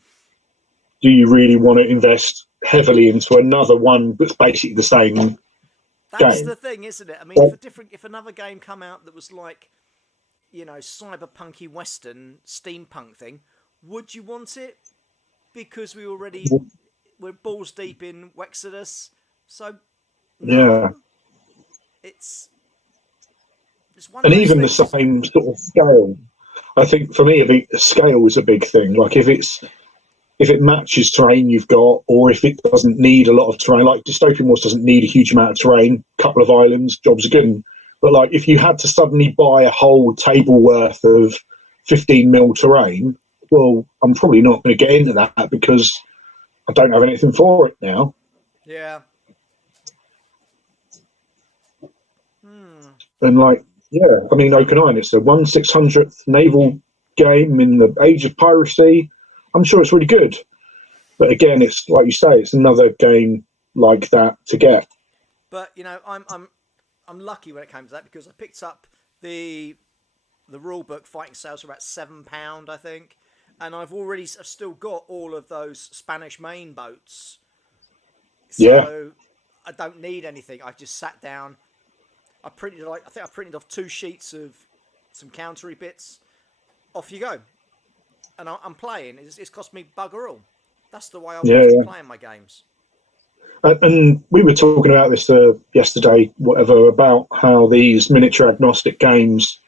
do you really want to invest heavily into another one that's basically the same That's game? the thing, isn't it? I mean, if another game come out that was like, cyberpunky western steampunk thing, would you want it? Because we're balls deep in Wexodus, so no. Yeah. It's one. And even the same sort of scale. I think for me, scale is a big thing. Like if it matches terrain you've got, or if it doesn't need a lot of terrain, like Dystopian Wars doesn't need a huge amount of terrain, couple of islands, jobs are good. But like if you had to suddenly buy a whole table worth of 15 mil terrain, well, I'm probably not going to get into that because I don't have anything for it now. Yeah. And like, yeah, I mean, Oak and Iron, it's a 1/600th naval game in the age of piracy. I'm sure it's really good. But again, it's like you say, it's another game like that to get. But I'm lucky when it comes to that because I picked up the rule book Fighting Sails for about £7, I think, and I've still got all of those Spanish main boats. So I don't need anything. I just sat down. I think I printed off 2 sheets of some countery bits. Off you go. And I'm playing. It's cost me bugger all. That's the way I want to play my games. And we were talking about this yesterday, about how these miniature agnostic games,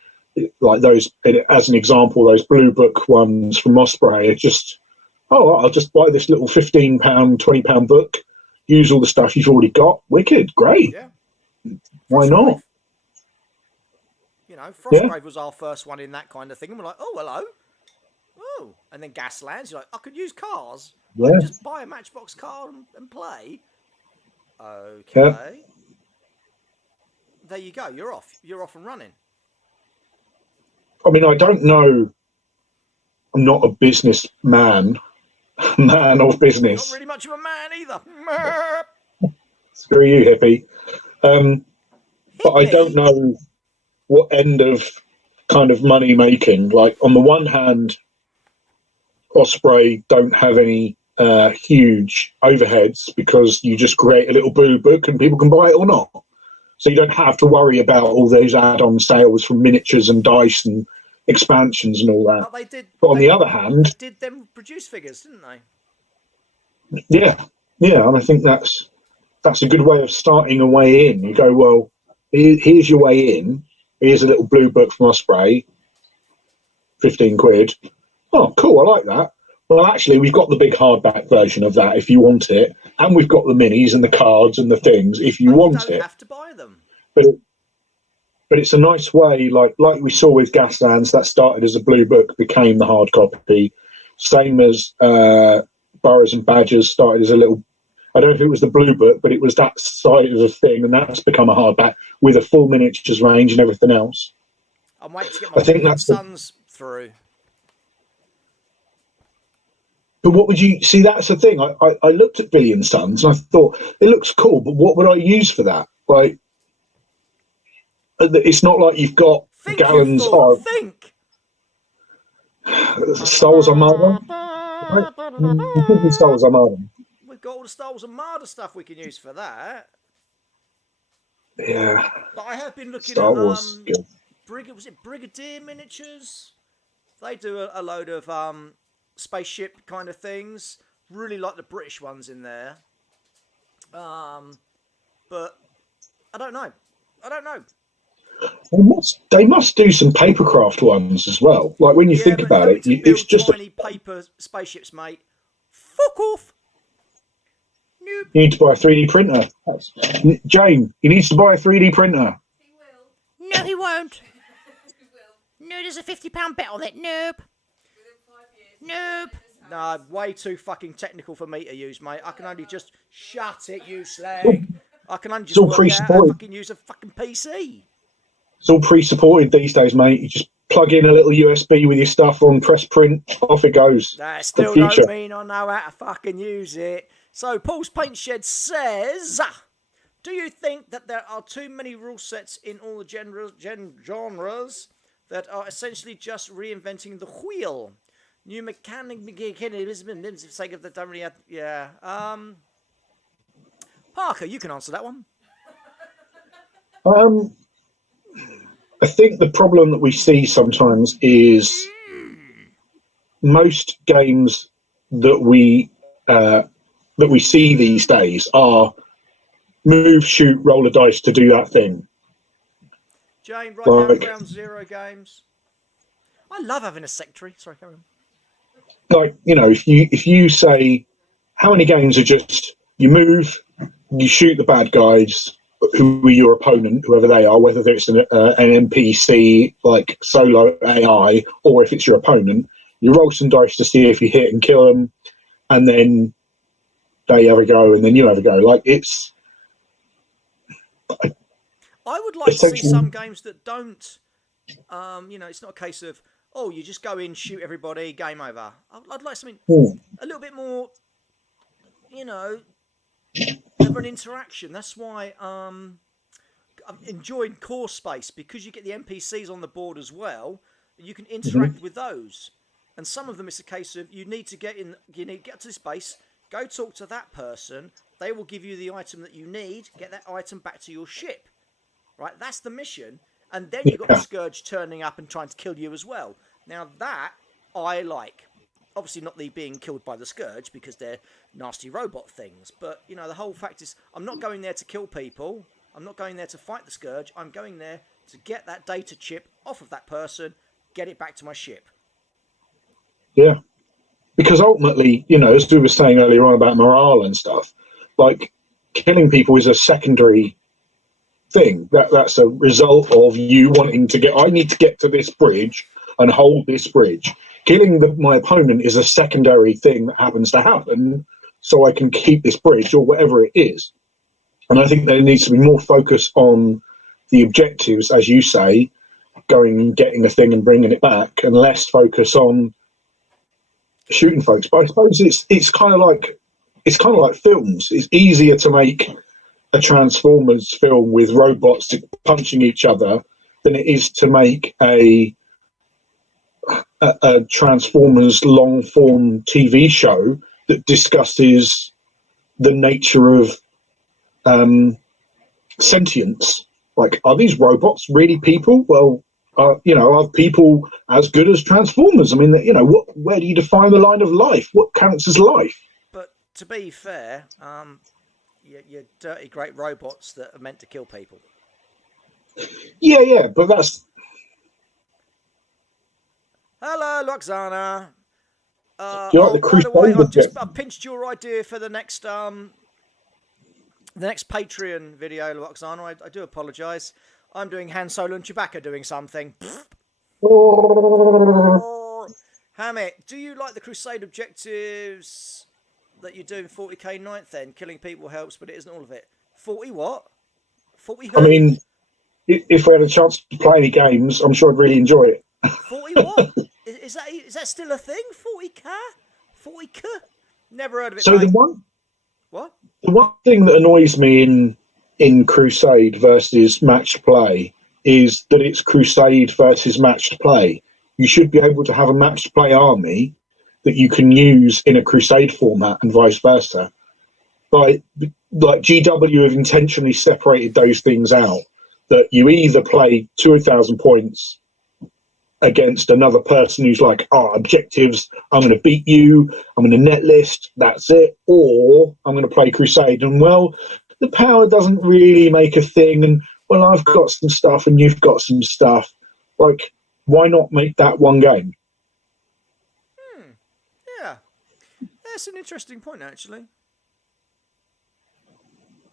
like those, as an example, those blue book ones from Osprey are just, oh, I'll just buy this little £15, £20 book, use all the stuff you've already got. Wicked, great. Yeah. Why not? You know, Frostgrave was our first one in that kind of thing. And we're like, oh, hello. Oh. And then Gaslands, you're like, I could use cars. I could just buy a Matchbox car and play. Okay. Yeah. There you go. You're off. You're off and running. I mean, I don't know. I'm not a businessman. Man of business. Not really much of a man either. Screw you, hippie. But I don't know what end of kind of money making. Like, on the one hand, Osprey don't have any huge overheads because you just create a little blue book and people can buy it or not. So you don't have to worry about all those add-on sales from miniatures and dice and expansions and all that. But on the other hand, did them produce figures, didn't they? Yeah, and I think that's a good way of starting a way in. You go, well, here's your way in. Here's a little blue book from Osprey, £15. Oh, cool, I like that. Well, actually, we've got the big hardback version of that if you want it, and we've got the minis and the cards and the things if you want it. You don't have to buy them. But it's a nice way, like we saw with Gaslands, that started as a blue book, became the hard copy. Same as Boroughs and Badgers started as a little, I don't know if it was the blue book, but it was that side of the thing, and that's become a hardback with a full miniatures range and everything else. I'm waiting to get my sons through. But what would you see? That's the thing. I looked at Billy and Sons and I thought it looks cool, but what would I use for that? Like, it's not like you've got gallons of Star Wars Armada. Right? Star Wars Armada. We've got all the Star Wars Armada stuff we can use for that. Yeah. But I have been looking Star Wars. Was it Brigadier Miniatures? They do a load of spaceship kind of things. Really like the British ones in there. But I don't know. They must do some papercraft ones as well. Like, when you think about it, it's just tiny paper spaceships, mate. Fuck off. Nope. You need to buy a 3D printer. Jane, he needs to buy a 3D printer. He will. No, he won't. He will. No, there's a £50 bet on it. Nope. Within 5 years. Nope. Nah, way too fucking technical for me to use, mate. I can only just shut it, you slag. I can only just work out how to fucking use a fucking PC. It's all pre-supported these days, mate. You just plug in a little USB with your stuff on, press print, off it goes. That still don't mean I know how to fucking use it. So, Paul's Paint Shed says, do you think that there are too many rule sets in all the genres that are essentially just reinventing the wheel? New mechanic for sake of the don't really have, yeah. Parker, you can answer that one. I think the problem that we see sometimes is most games that we see these days are move, shoot, roll a dice to do that thing. Jane, write down Ground Zero games. I love having a secretary. Sorry, carry on. Like, you know, if you say how many games are just you move, you shoot the bad guys who are your opponent, whoever they are, whether it's an NPC like solo AI or if it's your opponent, you roll some dice to see if you hit and kill them, and then they have a go, and then you have a go. Like, it's. I would like to see some games that don't. It's not a case of you just go in, shoot everybody, game over. I'd like something a little bit more, of an interaction. That's why I've enjoyed Core Space, because you get the NPCs on the board as well. You can interact with those, and some of them it's a case of you need to get to this base, go talk to that person. They will give you the item that you need. Get that item back to your ship. Right, that's the mission, and then you've got the Scourge turning up and trying to kill you as well. Now that I like. Obviously not the being killed by the Scourge, because they're nasty robot things. But, the whole fact is I'm not going there to kill people. I'm not going there to fight the Scourge. I'm going there to get that data chip off of that person, get it back to my ship. Yeah. Because ultimately, as we were saying earlier on about morale and stuff, like killing people is a secondary thing. That's a result of you wanting to I need to get to this bridge and hold this bridge. Killing my opponent is a secondary thing that happens to happen so I can keep this bridge or whatever it is. And I think there needs to be more focus on the objectives, as you say, going and getting a thing and bringing it back, and less focus on shooting folks. But I suppose it's kind of like films. It's easier to make a Transformers film with robots punching each other than it is to make a Transformers long form TV show that discusses the nature of sentience. Like, are these robots really people? Well, are people as good as Transformers? I mean, where do you define the line of life? What counts as life? But to be fair, you're dirty, great robots that are meant to kill people. Yeah, but that's... Hello, Loxana. Do you like the by the way, Crusader I've pinched your idea for the next Patreon video, Loxana. I do apologise. I'm doing Han Solo and Chewbacca doing something. Hammett, do you like the Crusade objectives that you're doing 40k ninth then? Killing people helps, but it isn't all of it. 40 what? 40 who? I mean, if we had a chance to play any games, I'm sure I'd really enjoy it. 40 what? Is that still a thing? 40k? 40k? Never heard of it. So mate. The one thing that annoys me in Crusade versus matched play is that it's Crusade versus matched play. You should be able to have a matched play army that you can use in a Crusade format and vice versa. Like GW have intentionally separated those things out, that you either play 2,000 points against another person who's like, objectives, I'm going to beat you, I'm going to net list, that's it, or I'm going to play Crusade, and well, the power doesn't really make a thing, and well, I've got some stuff and you've got some stuff. Like, why not make that one game? Yeah, that's an interesting point, actually.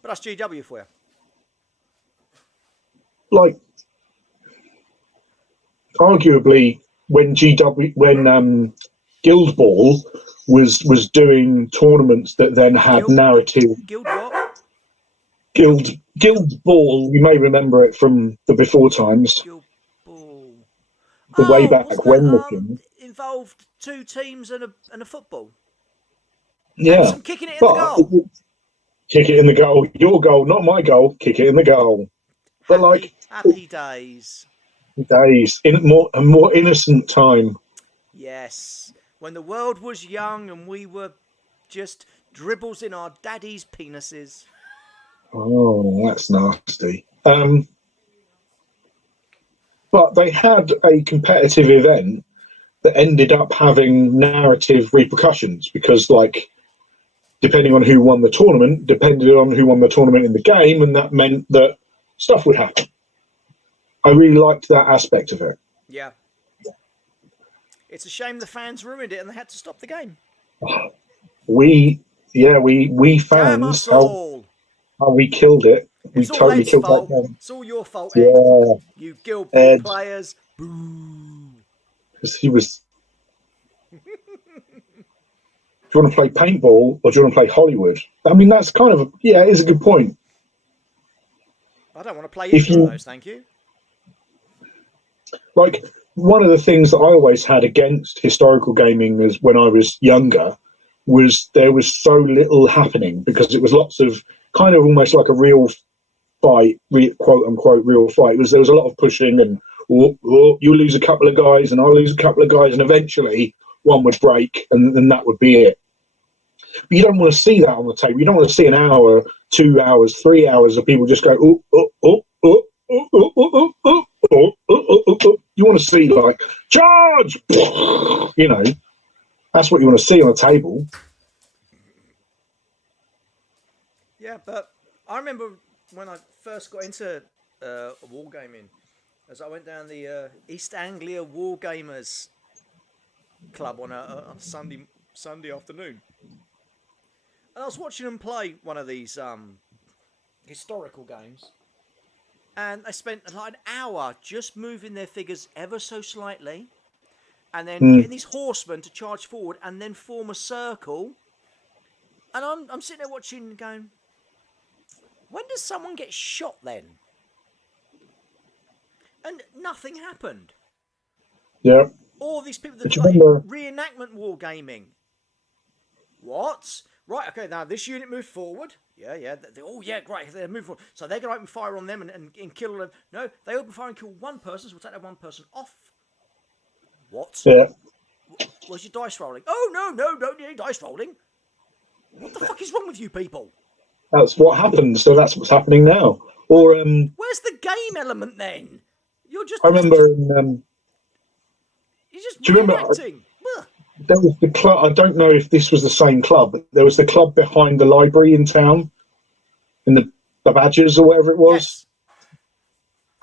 But that's GW for you. Like, arguably, when Guild Ball was doing tournaments that then had narrative. Guild what? Guild Ball. You may remember it from the before times. Guild Ball. The way back when looking. Involved two teams and a football. Yeah. And some kicking it in the goal. Kick it in the goal. Your goal, not my goal. Kick it in the goal. But happy days. Days in a more innocent time. Yes, when the world was young and we were just dribbles in our daddy's penises. Oh, that's nasty. But they had a competitive event that ended up having narrative repercussions because, depending on who won the tournament, depended on who won the tournament in the game, and that meant that stuff would happen. I really liked that aspect of it. Yeah. It's a shame the fans ruined it and they had to stop the game. We fans, how we killed it. We totally killed that game. It's all your fault, Ed. Yeah. You Guild Ball players. Boo. Because he was... Do you want to play paintball or do you want to play Hollywood? I mean, that's kind of... it is a good point. I don't want to play either of those, thank you. Like, one of the things that I always had against historical gaming as when I was younger was there was so little happening because it was lots of kind of almost like a real fight, quote unquote real fight. There was a lot of pushing and you lose a couple of guys and I'll lose a couple of guys and eventually one would break and then that would be it. But you don't want to see that on the table. You don't want to see an hour, 2 hours, 3 hours of people just go, you want to see charge, that's what you want to see on a table. Yeah, but I remember when I first got into wargaming, as I went down the East Anglia Wargamers Club on a Sunday afternoon, and I was watching them play one of these historical games, and they spent like an hour just moving their figures ever so slightly, and then getting these horsemen to charge forward and then form a circle. And I'm sitting there watching, going, when does someone get shot then? And nothing happened. Yeah. All these people But that you like remember- reenactment wargaming. What? Right, okay, now this unit moved forward. Yeah. Oh, yeah, great. They move forward. So they're going to open fire on them and kill them. No, they open fire and kill one person, so we'll take that one person off. What? Yeah. Where's your dice rolling? Oh, no, don't need dice rolling. What the fuck is wrong with you people? That's what happened. So that's what's happening now. Or Where's the game element then? You're just. I remember You're just do you remember- reenacting. Ugh. there was the club. I don't know if this was the same club. But there was the club behind the library in town, in the Badgers or whatever it was,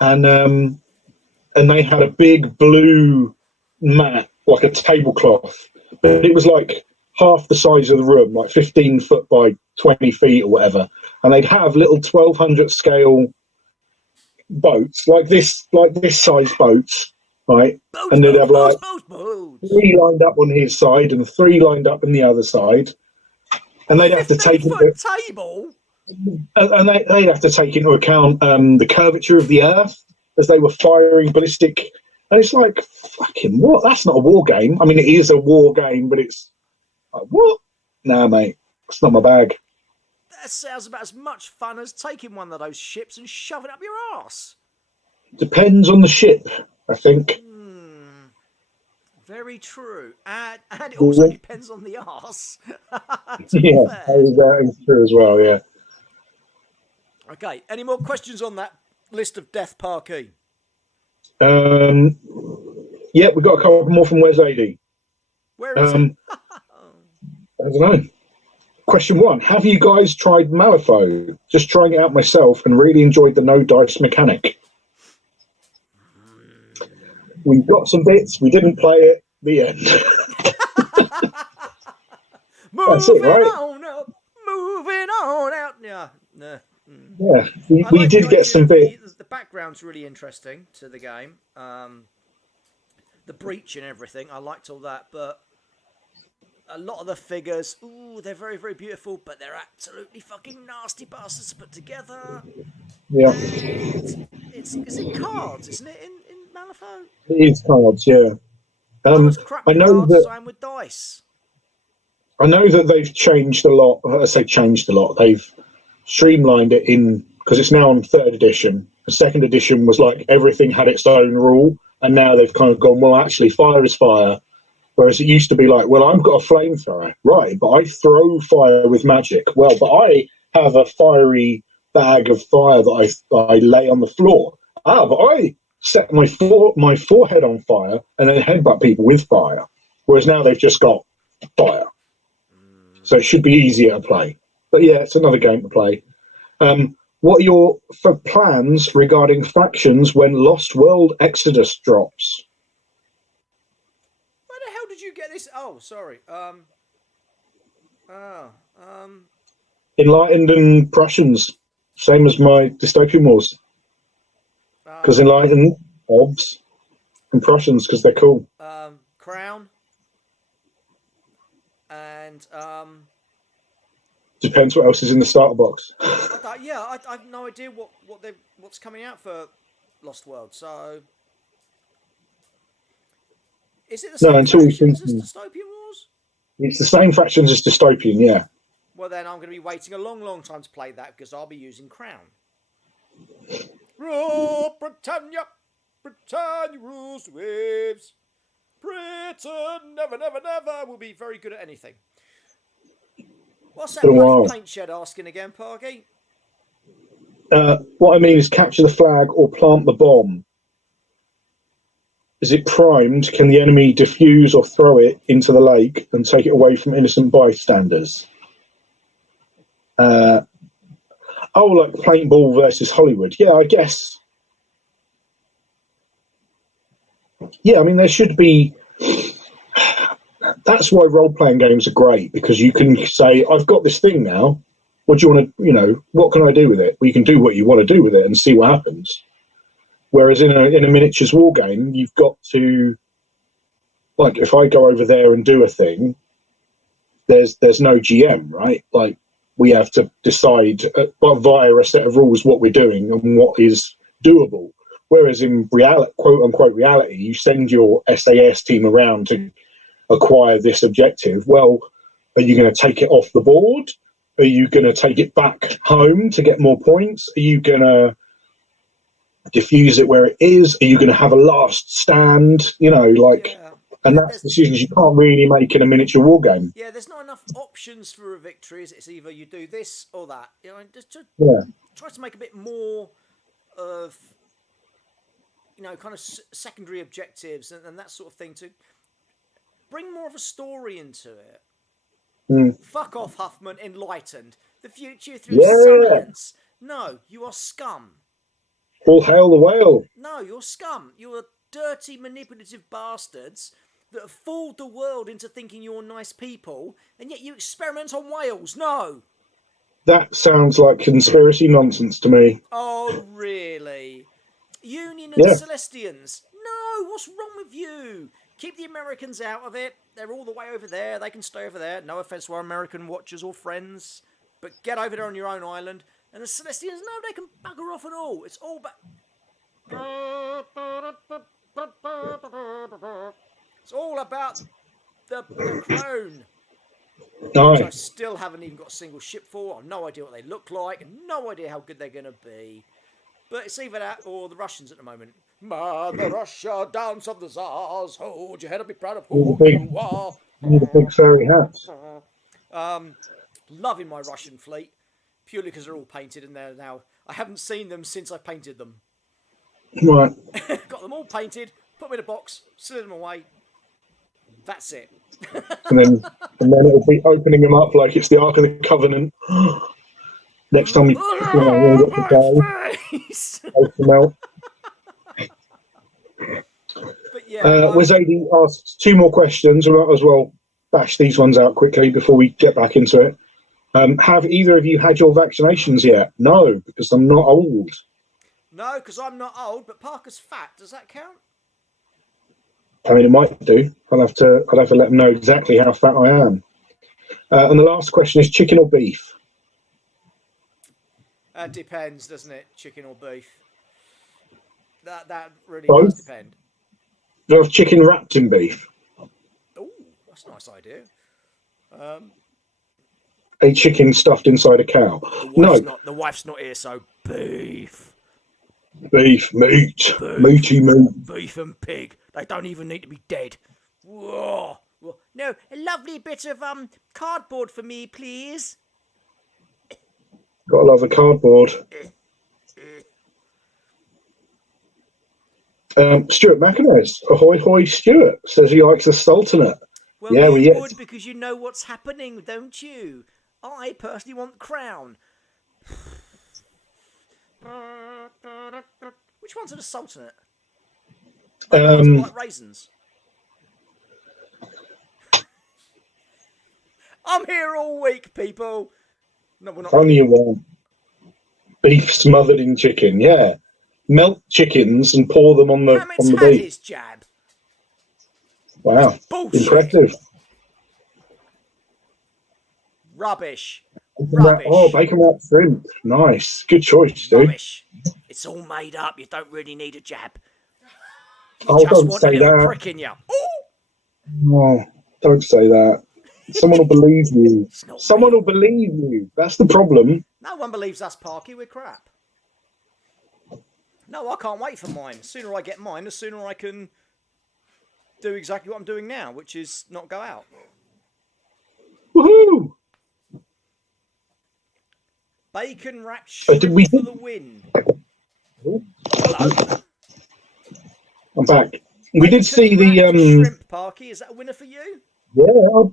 Yes. and they had a big blue mat, like a tablecloth, but it was like half the size of the room, like 15 foot by 20 feet or whatever, and they'd have little 1200 scale boats like this size boats, right? And they'd have like Boats. 3 lined up on his side and 3 lined up on the other side, and they'd have to take 15-foot table. and they'd have to take into account the curvature of the earth as they were firing ballistic. And it's like, fucking what? That's not a war game. I mean, it is a war game, but it's like, what? Nah, mate, it's not my bag. That sounds about as much fun as taking one of those ships and shoving it up your arse. Depends on the ship, I think. Very true. And it also depends on the arse. Yeah, that is true as well, yeah. Okay, any more questions on that list of death parquet? Yeah, we got a couple more from Wes AD. Where is it? I don't know. Question 1. Have you guys tried Malifaux? Just trying it out myself and really enjoyed the no dice mechanic. We got some bits, we didn't play it, the end. Moving right? on up, moving on out. Yeah, no. Yeah, I we like did the get idea some of bits. The background's really interesting to the game. The breach and everything, I liked all that, but a lot of the figures, ooh, they're very, very beautiful, but they're absolutely fucking nasty bastards to put together. Yeah, Is it cards, isn't it, in Malifaux? it is cards, yeah. Others crap I with know cards, that same with dice. I know that they've changed a lot. I say changed a lot. They've streamlined it because it's now on 3rd edition. The 2nd edition was like everything had its own rule, and now they've kind of gone, well, actually, fire is fire. Whereas it used to be like, well, I've got a flamethrower, right? But I throw fire with magic. Well, but I have a fiery bag of fire that I lay on the floor. But I set my forehead on fire and then headbutt people with fire. Whereas now they've just got fire. So it should be easier to play. But yeah, it's another game to play. What are your plans regarding factions when Lost World Exodus drops? Where the hell did you get this? Oh, sorry. Enlightened and Prussians. Same as my dystopian wars. Because Enlightened, Obs, and Prussians, because they're cool. Crown. And Depends what else is in the starter box. I have no idea what's coming out for Lost World. So, is it the same until we factions as think- Dystopian Wars? It's the same factions as dystopian, yeah. Well, then I'm going to be waiting a long, long time to play that because I'll be using Crown. Rule Britannia, Britannia rules the waves. Britain, never, never, never will be very good at anything. What's that Been a bloody while. paint shed asking again, Parky? What I mean is capture the flag or plant the bomb. Is it primed? Can the enemy defuse or throw it into the lake and take it away from innocent bystanders? Like paintball versus Hollywood. Yeah, I guess. Yeah, I mean, there should be. That's why role-playing games are great, because you can say, I've got this thing now. What do you want to, what can I do with it? Well, you can do what you want to do with it and see what happens. Whereas in a miniatures war game, you've got to, like, if I go over there and do a thing, there's no GM, right? Like, we have to decide via a set of rules what we're doing and what is doable. Whereas in reality, quote unquote reality, you send your SAS team around to acquire this objective. Well, are you going to take it off the board? Are you going to take it back home to get more points? Are you going to diffuse it where it is? Are you going to have a last stand? And that's decisions you can't really make in a miniature war game. Yeah, there's not enough options for a victory. It's either you do this or that. Just try to make a bit more of, kind of secondary objectives and that sort of thing to bring more of a story into it. Fuck off, Huffman. Enlightened. The future through science. No, you are scum. All hail the whale. No, you're scum. You're dirty, manipulative bastards that have fooled the world into thinking you're nice people, and yet you experiment on whales. No. That sounds like conspiracy nonsense to me. Oh, really? Union and Celestians. No, what's wrong with you? Keep the Americans out of it. They're all the way over there. They can stay over there. No offence to our American watchers or friends, but get over there on your own island. And the Celestians, no, they can bugger off and all. It's all It's all about the crown. Nice. Which I still haven't even got a single ship for. I've no idea what they look like, and no idea how good they're going to be. But it's either that or the Russians at the moment. Mother Russia, dance of the Tsars, hold your head up, be proud of who you are. The big furry hats. Loving my Russian fleet, purely because they're all painted and they're now. I haven't seen them since I painted them. Right. Got them all painted, put them in a box, slid them away. That's it. and then it'll be opening them up like it's the Ark of the Covenant. Next time we get to go. But yeah, Wizady asks 2 more questions. We might as well bash these ones out quickly before we get back into it. Have either of you had your vaccinations yet? No, because I'm not old. No, because I'm not old, but Parker's fat. Does that count? I mean, it might do. I'll have to let them know exactly how fat I am. And the last question is chicken or beef? Depends, doesn't it? Chicken or beef? That really Both? does depend. Do I have chicken wrapped in beef? Oh, that's a nice idea. A chicken stuffed inside a cow? The wife's not here, so beef. Beef, meat, meaty meat. Beef and pig. They don't even need to be dead. Whoa. No, a lovely bit of cardboard for me, please. Gotta love the cardboard. Stuart McInnes, ahoy hoy Stuart, says he likes the Sultanate. Well, yeah, you would, because you know what's happening, don't you? I personally want the crown. Which ones are the Sultanate? Like raisins. I'm here all week, people. No, we're not. Only you want beef smothered in chicken. Yeah, melt chickens and pour them on the beef. His jab. Wow, impressive. Rubbish. Oh, bacon wrapped shrimp. Nice, good choice, dude. Rubbish. It's all made up. You don't really need a jab. You just don't want say that. Prick in you. Oh, don't say that. Someone will believe you. Someone will believe you. That's the problem. No one believes us, Parky. We're crap. No, I can't wait for mine. The sooner I get mine, the sooner I can do exactly what I'm doing now, which is not go out. Woohoo! Bacon wrapped shrimp for the win. Hello. I'm back. We did see the shrimp, Parky. Is that a winner for you? Yeah,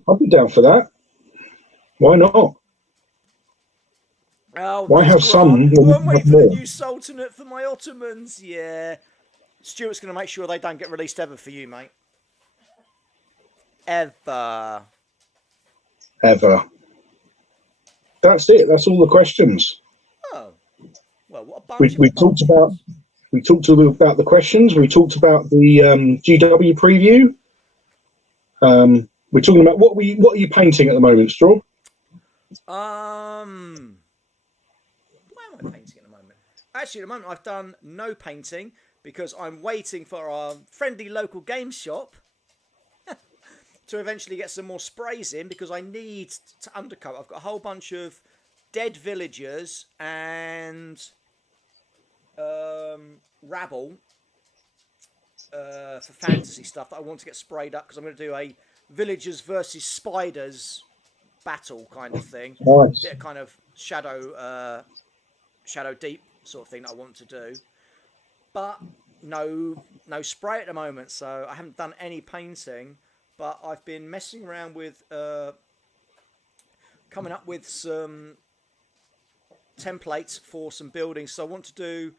I'll be down for that. Why not? Oh, why have some? I'm waiting for the new Sultanate for my Ottomans. Yeah. Stuart's going to make sure they don't get released ever for you, mate. Ever. That's it. That's all the questions. Oh. Well, what a bunch We of talked about the questions. We talked about the GW preview. We're talking about what are you painting at the moment, Straw? What am I painting at the moment? Actually, at the moment, I've done no painting because I'm waiting for our friendly local game shop to eventually get some more sprays in because I need to undercoat. I've got a whole bunch of dead villagers and rabble for fantasy stuff that I want to get sprayed up because I'm going to do a villagers versus spiders battle kind of thing. Nice. Bit of kind of shadow deep sort of thing that I want to do. But no spray at the moment, so I haven't done any painting. But I've been messing around with coming up with some templates for some buildings. So I want to do,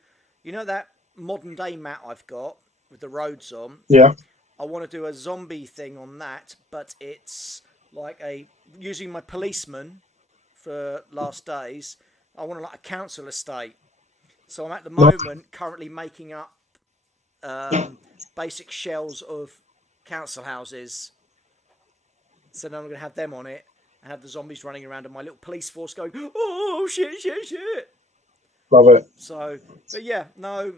that modern day map I've got with the roads on. Yeah. I want to do a zombie thing on that, but it's like using my policeman for last days. I want a council estate. So I'm at the moment currently making up basic shells of council houses. So then I'm going to have them on it and have the zombies running around and my little police force going, oh, shit. Love it. So, but yeah, no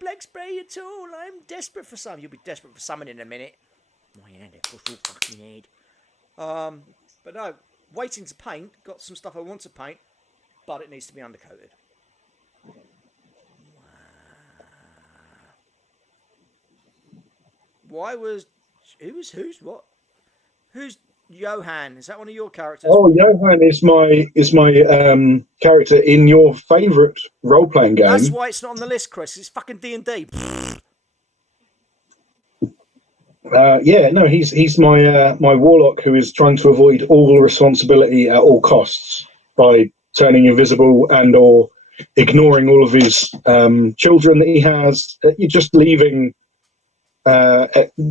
black spray at all. I'm desperate for some. You'll be desperate for some in a minute. My hand, it push your fucking head. But no, waiting to paint. Got some stuff I want to paint, but it needs to be undercoated. Who's Johan? Is that one of your characters? Oh, Johan is my character in your favourite role-playing game. That's why it's not on the list, Chris. It's fucking D&D. He's my warlock who is trying to avoid all responsibility at all costs by turning invisible and or ignoring all of his children that he has. You're just leaving,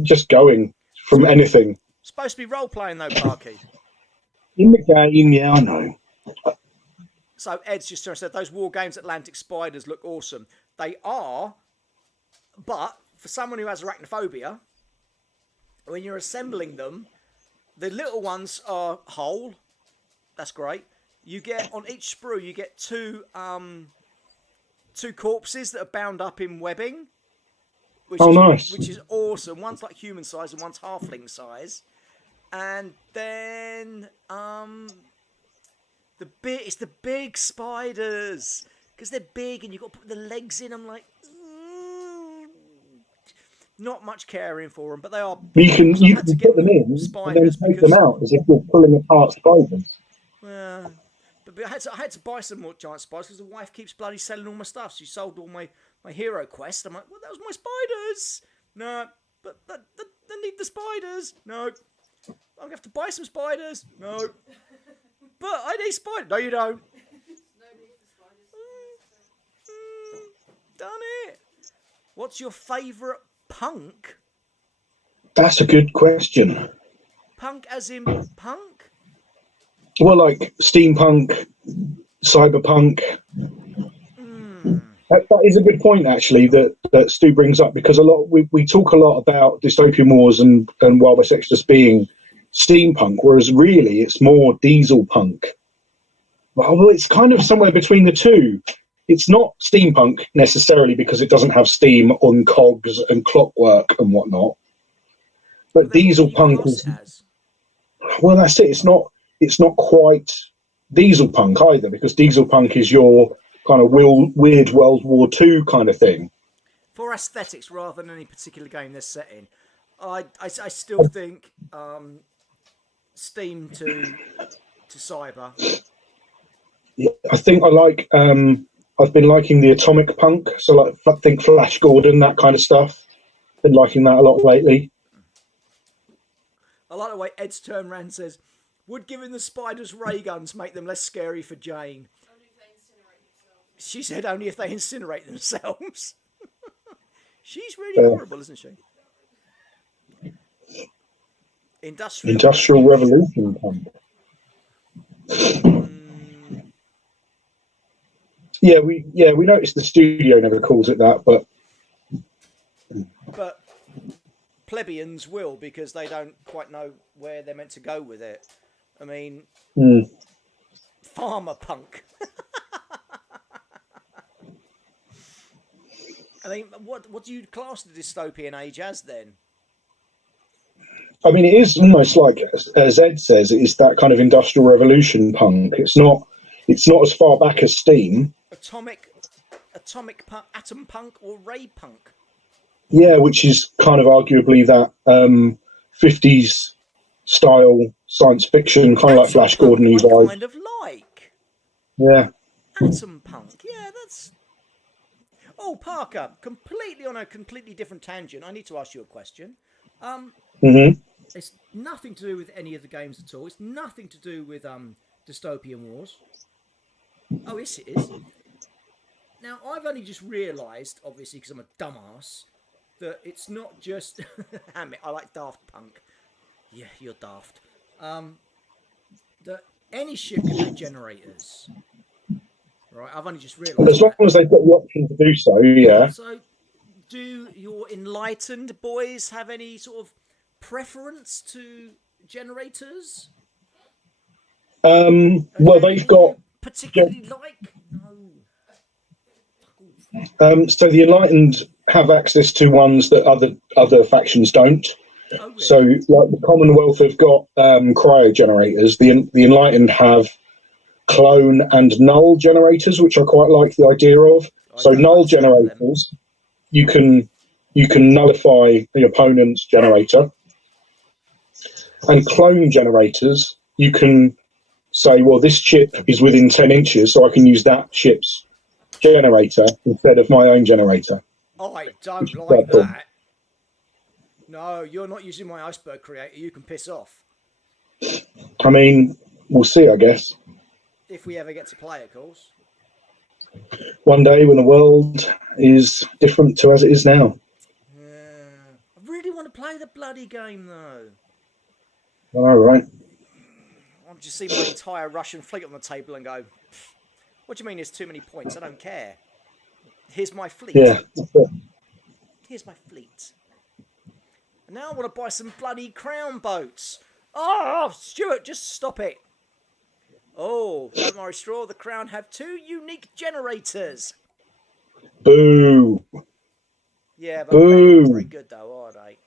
just going from anything. Supposed to be role playing though, Parky. In the game, yeah, I know. So Ed's just said those War Games Atlantic spiders look awesome. They are, but for someone who has arachnophobia, when you're assembling them, the little ones are whole. That's great. You get on each sprue, you get two corpses that are bound up in webbing. Nice. Which is awesome. One's like human size and one's halfling size. And then it's the big spiders because they're big and you've got to put the legs in. I'm like, not much caring for them, but they are. You can put them in and then take them out as if you're pulling apart spiders. Yeah, but I had to buy some more giant spiders because the wife keeps bloody selling all my stuff. She sold all my hero quest. I'm like, well, that was my spiders. No, but they need the spiders. No. I'm going to have to buy some spiders. No. But I need spiders. No, you don't. Done it. What's your favourite punk? That's a good question. Punk as in punk? Well, like steampunk, cyberpunk. That is a good point, actually, that Stu brings up, because we talk a lot about dystopian wars and Wild West Exodus being steampunk, whereas really it's more diesel punk. Well, it's kind of somewhere between the two. It's not steampunk necessarily because it doesn't have steam on cogs and clockwork and whatnot. But diesel punk is, well, that's it. It's not quite diesel punk either, because diesel punk is your kind of weird World War II kind of thing. For aesthetics rather than any particular game they're set in, I still think Steam to cyber. Yeah, I think I like. I've been liking the atomic punk, so like think Flash Gordon, that kind of stuff. Been liking that a lot lately. I like the way Ed's turn around and says, "Would giving the spiders ray guns make them less scary for Jane?" She said only if they incinerate themselves. She's really horrible, isn't she? Industrial Revolution punk. Yeah, we noticed the studio never calls it that, but plebeians will, because they don't quite know where they're meant to go with it. I mean, farmer punk. I mean, what do you class the dystopian age as then? I mean, it is almost like, as Ed says, it's that kind of industrial revolution punk. It's not as far back as Steam. Atomic punk, atom punk, or ray punk. Yeah, which is kind of arguably that 50s style science fiction, kind of like Flash Gordon vibe. Kind of like. Yeah. Atom punk. Yeah, that's. Oh, Parker, on a completely different tangent. I need to ask you a question. It's nothing to do with any of the games at all. It's nothing to do with Dystopian Wars. Oh, yes, it is. Now, I've only just realised, obviously, because I'm a dumbass, that it's not just... Damn it, I like Daft Punk. Yeah, you're daft. That any ship can have generators. Right, I've only just realised As long as they've got the option to do so, yeah. So, do your enlightened boys have any sort of preference to generators? Well, they've got... particularly like? No. So the enlightened have access to ones that other factions don't. Oh, really? So, like the Commonwealth have got cryo generators. The enlightened have clone and null generators, which I quite like the idea of. So null generators, you can nullify the opponent's generator, and clone generators, you can say, well, this chip is within 10 inches, so I can use that chip's generator instead of my own generator. I don't like that. No, you're not using my iceberg creator. You can piss off. I mean, we'll see, I guess. If we ever get to play, of course. One day when the world is different to as it is now. Yeah. I really want to play the bloody game, though. All right. I'll just see my entire Russian fleet on the table and go, what do you mean there's too many points? I don't care. Here's my fleet. Yeah. Here's my fleet. And now I want to buy some bloody crown boats. Oh, Stuart, just stop it. Oh, don't worry, Straw. The Crown have 2 unique generators. Boo. Yeah, but they're not very good, though, are they?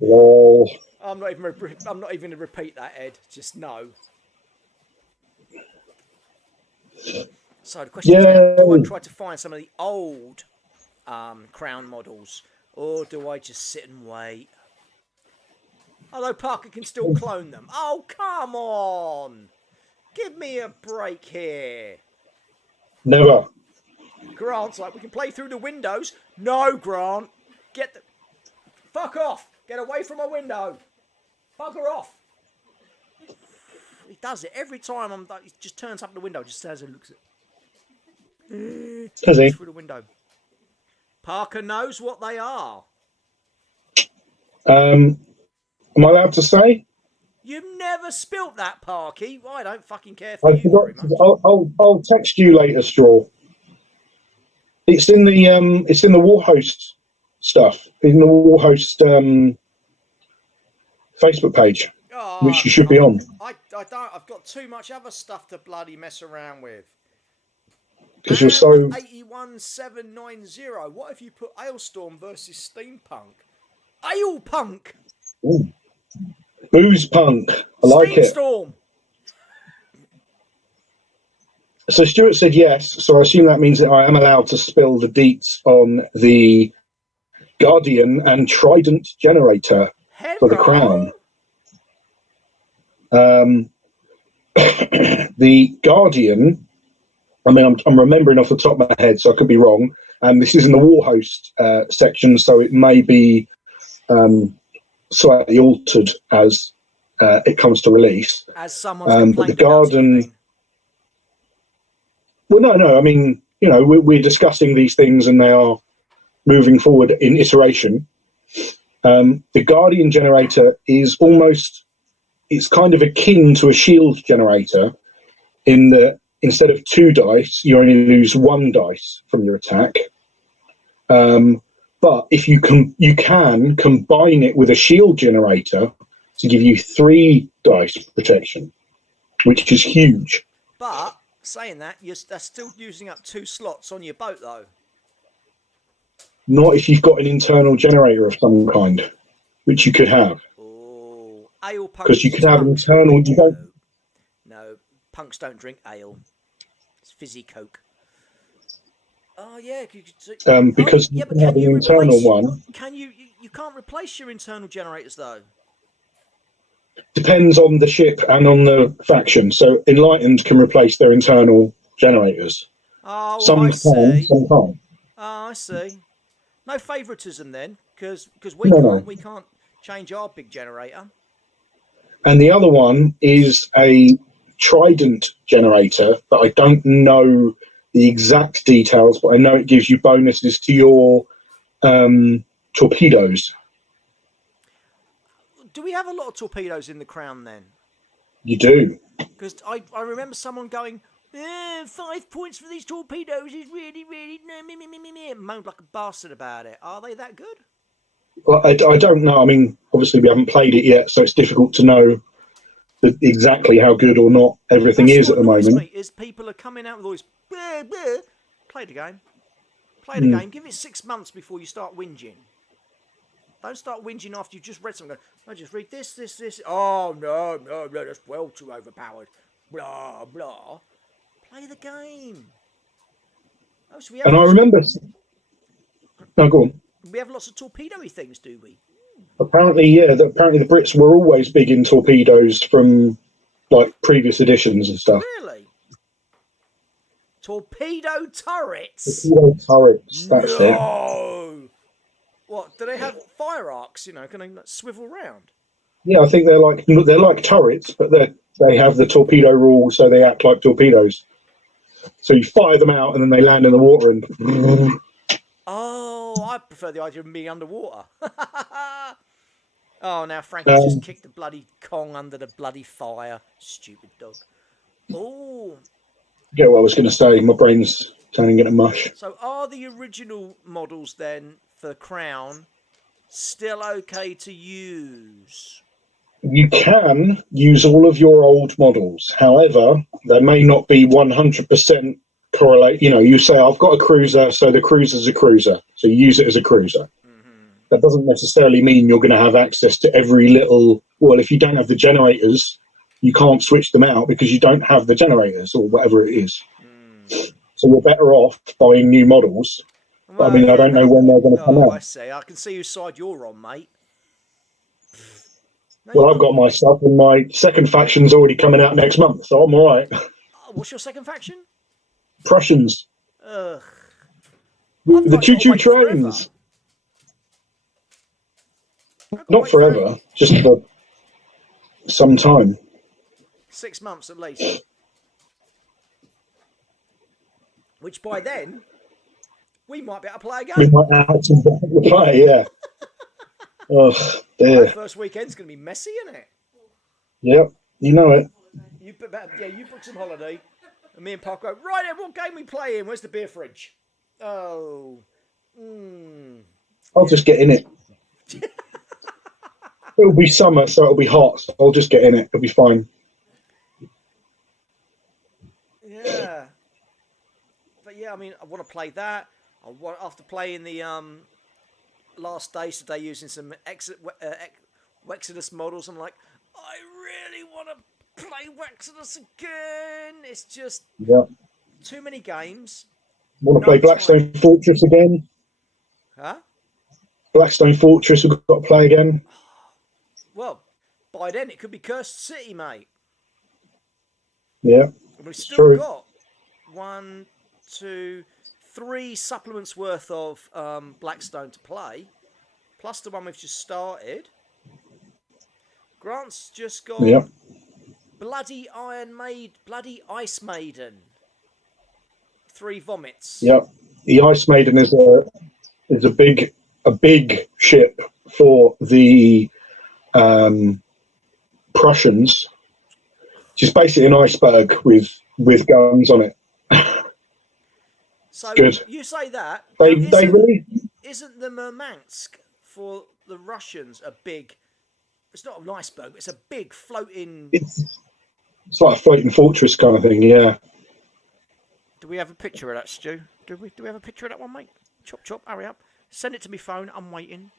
Lol. I'm not even going to repeat that, Ed. Just no. So the question is now, do I try to find some of the old Crown models, or do I just sit and wait? Although Parker can still clone them. Oh, come on! Give me a break here. Never. Grant's like, we can play through the windows. No, Grant. Get the... Fuck off. Get away from my window. Bugger off. He does it every time. He just turns up the window, just stands and looks at it. Does he? Through the window. Parker knows what they are. Am I allowed to say? You've never spilt that, Parky. Well, I don't fucking care for I you forgot. very much. I'll text you later, Straw. It's in the Warhost stuff. In the Warhost Facebook page, which you should be on. I don't. I've got too much other stuff to bloody mess around with. Because you're so 81790. What if you put Ailstorm versus Steampunk? Ailpunk. Ooh. Booze punk. I like it. Steamstorm. So Stuart said yes, so I assume that means that I am allowed to spill the deets on the Guardian and Trident generator for the Crown. The Guardian, I mean, I'm remembering off the top of my head, so I could be wrong, and this is in the Warhost section, so it may be slightly altered as it comes to release. As someone's But the complained about it, you garden. mean? Well, no. I mean, we're discussing these things, and they are moving forward in iteration. The Guardian generator is it's kind of akin to a shield generator in that instead of 2 dice, you only lose 1 dice from your attack. But if you can combine it with a shield generator to give you 3 dice protection, which is huge. But saying that, that's still using up 2 slots on your boat, though. Not if you've got an internal generator of some kind, which you could have. Oh, ale punks. Because you could have internal. No, punks don't drink ale. It's fizzy Coke. Oh yeah, because you can have an internal one. Can you can't replace your internal generators though? Depends on the ship and on the faction. So Enlightened can replace their internal generators. Oh, some I can, see. some can't. Oh, I see. No favouritism then, because we can't change our big generator. And the other one is a Trident generator, but I don't know the exact details, but I know it gives you bonuses to your torpedoes. Do we have a lot of torpedoes in the Crown then? You do. Because I remember someone going, 5 points for these torpedoes is really, really... moaned like a bastard about it. Are they that good? Well, I don't know. I mean, obviously we haven't played it yet, so it's difficult to know exactly how good or not everything is at the moment. Me is people are coming out with all this... Play the game. Play the game. Give it 6 months before you start whinging. Don't start whinging after you've just read something. I just read this. Oh, no, that's well too overpowered. Blah, blah. Play the game. Oh, so and I remember... No, go on. We have lots of torpedo-y things, do we? Apparently, yeah. Apparently the Brits were always big in torpedoes from, like, previous editions and stuff. Really? Torpedo turrets? Torpedo turrets, that's it. What, do they have fire arcs, can they swivel round? Yeah, I think they're like turrets, but they have the torpedo rule, so they act like torpedoes. So you fire them out, and then they land in the water and... Oh, I prefer the idea of being underwater. Oh, now Frankie's just kicked the bloody Kong under the bloody fire. Stupid dog. Oh. Forget what I was going to say. My brain's turning into mush. So are the original models then for Crown still okay to use? You can use all of your old models. However, they may not be 100% correlate. You say, I've got a cruiser, so the cruiser's a cruiser. So you use it as a cruiser. That doesn't necessarily mean you're going to have access to every little... Well, if you don't have the generators, you can't switch them out because you don't have the generators or whatever it is. So you're better off buying new models. Well, but, I don't know when they're going to come out. I see. I can see whose side you're on, mate. No, well, I've got my stuff, and my second faction's already coming out next month, so I'm all right. What's your second faction? Prussians. Ugh. The choo-choo trains. Not forever, just for some time. 6 months at least. Which by then, we might be able to play a game. We might have to play, yeah. Oh, dear. That first weekend's going to be messy, isn't it? Yep, you know it. You book some holiday, and me and Park go, right then, what game we playing? Where's the beer fridge? Oh. I'll just get in it. It'll be summer, so it'll be hot, so I'll just get in it. It'll be fine. Yeah. But yeah, I mean, I want to play that. After playing the last day today using some Wexodus models, I'm like, I really want to play Wexodus again. It's just too many games. Want to play Blackstone Fortress again? Huh? Blackstone Fortress we've got to play again. Well, by then it could be Cursed City, mate. Yeah. And we've still got 1, 2, 3 supplements worth of Blackstone to play, plus the one we've just started. Grant's just gone. Yep. Bloody Ice Maiden. 3 vomits. Yep. The Ice Maiden is a big ship for the Prussians. Just basically an iceberg with guns on it. So Good. you say that. They Now, really. isn't the Murmansk for the Russians a big? It's not an iceberg. It's a big floating. It's like a floating fortress kind of thing. Yeah. Do we have a picture of that, Stu? Do we have a picture of that one, mate? Chop chop. Hurry up. Send it to me phone. I'm waiting.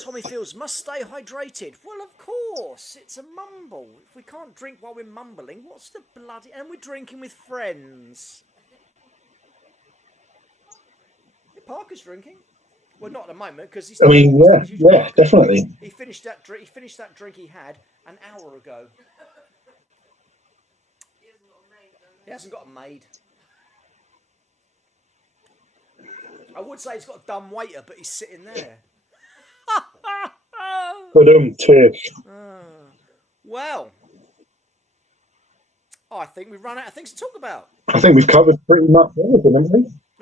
Tommy Fields must stay hydrated. Well, of course, it's a mumble. If we can't drink while we're mumbling, what's the bloody... And we're drinking with friends. Parker's drinking. Well, not at the moment, because he's... yeah, definitely. He finished that drink he had an hour ago. He hasn't got a maid. I would say he's got a dumb waiter, but he's sitting there. Tish. Well, I think we've run out of things to talk about. I think we've covered pretty much everything, haven't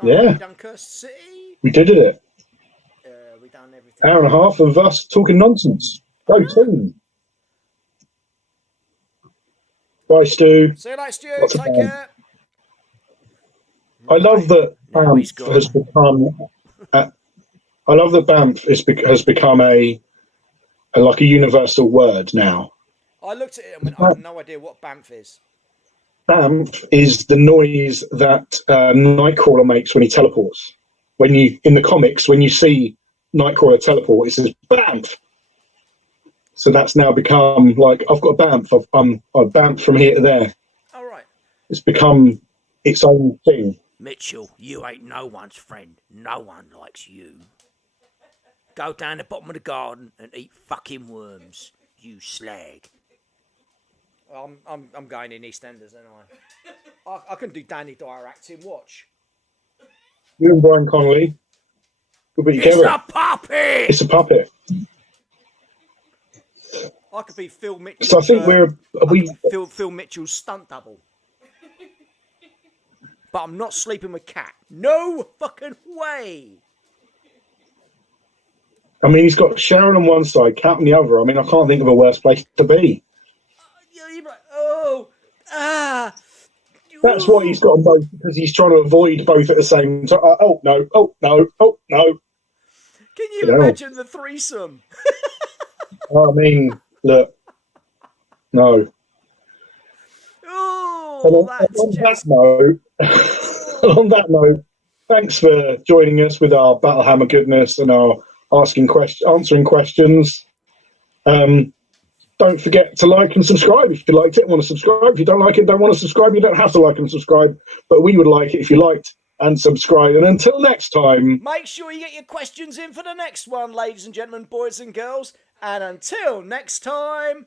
we? We done Cursed City. We did it. We done everything. Hour and a half of us talking nonsense. Go team. Bye, Stu. See you later, Stu. Lots of Take fun. care. I love that Now he's Banff gone. has become. I love that Banff has become a like a universal word now. I looked at it and went, I have no idea what Banff is. Banff is the noise that Nightcrawler makes when he teleports. When you in the comics, when you see Nightcrawler teleport, it says Banff. So that's now become like I've got a Banff. I've Banff from here to there. All right. It's become its own thing. Mitchell, you ain't no one's friend. No one likes you. Go down the bottom of the garden and eat fucking worms, you slag. I'm going in EastEnders, ain't I can do Danny Dyer acting. Watch. You and Brian Connolly will be together. It's a puppet. It's a puppet. I could be Phil Mitchell. So I think Phil Mitchell's stunt double. But I'm not sleeping with Cat. No fucking way. I mean, he's got Sharon on one side, Cat on the other. I mean, I can't think of a worse place to be. You're like, That's why he's got them both, because he's trying to avoid both at the same time. Oh, no. Can you imagine the threesome? I mean, look. No. Oh, on that note, thanks for joining us with our Battlehammer goodness and our answering questions. Don't forget to like and subscribe if you liked it and want to subscribe. If you don't like it, don't want to subscribe, you don't have to like and subscribe. But we would like it if you liked and subscribe. And until next time... Make sure you get your questions in for the next one, ladies and gentlemen, boys and girls. And until next time,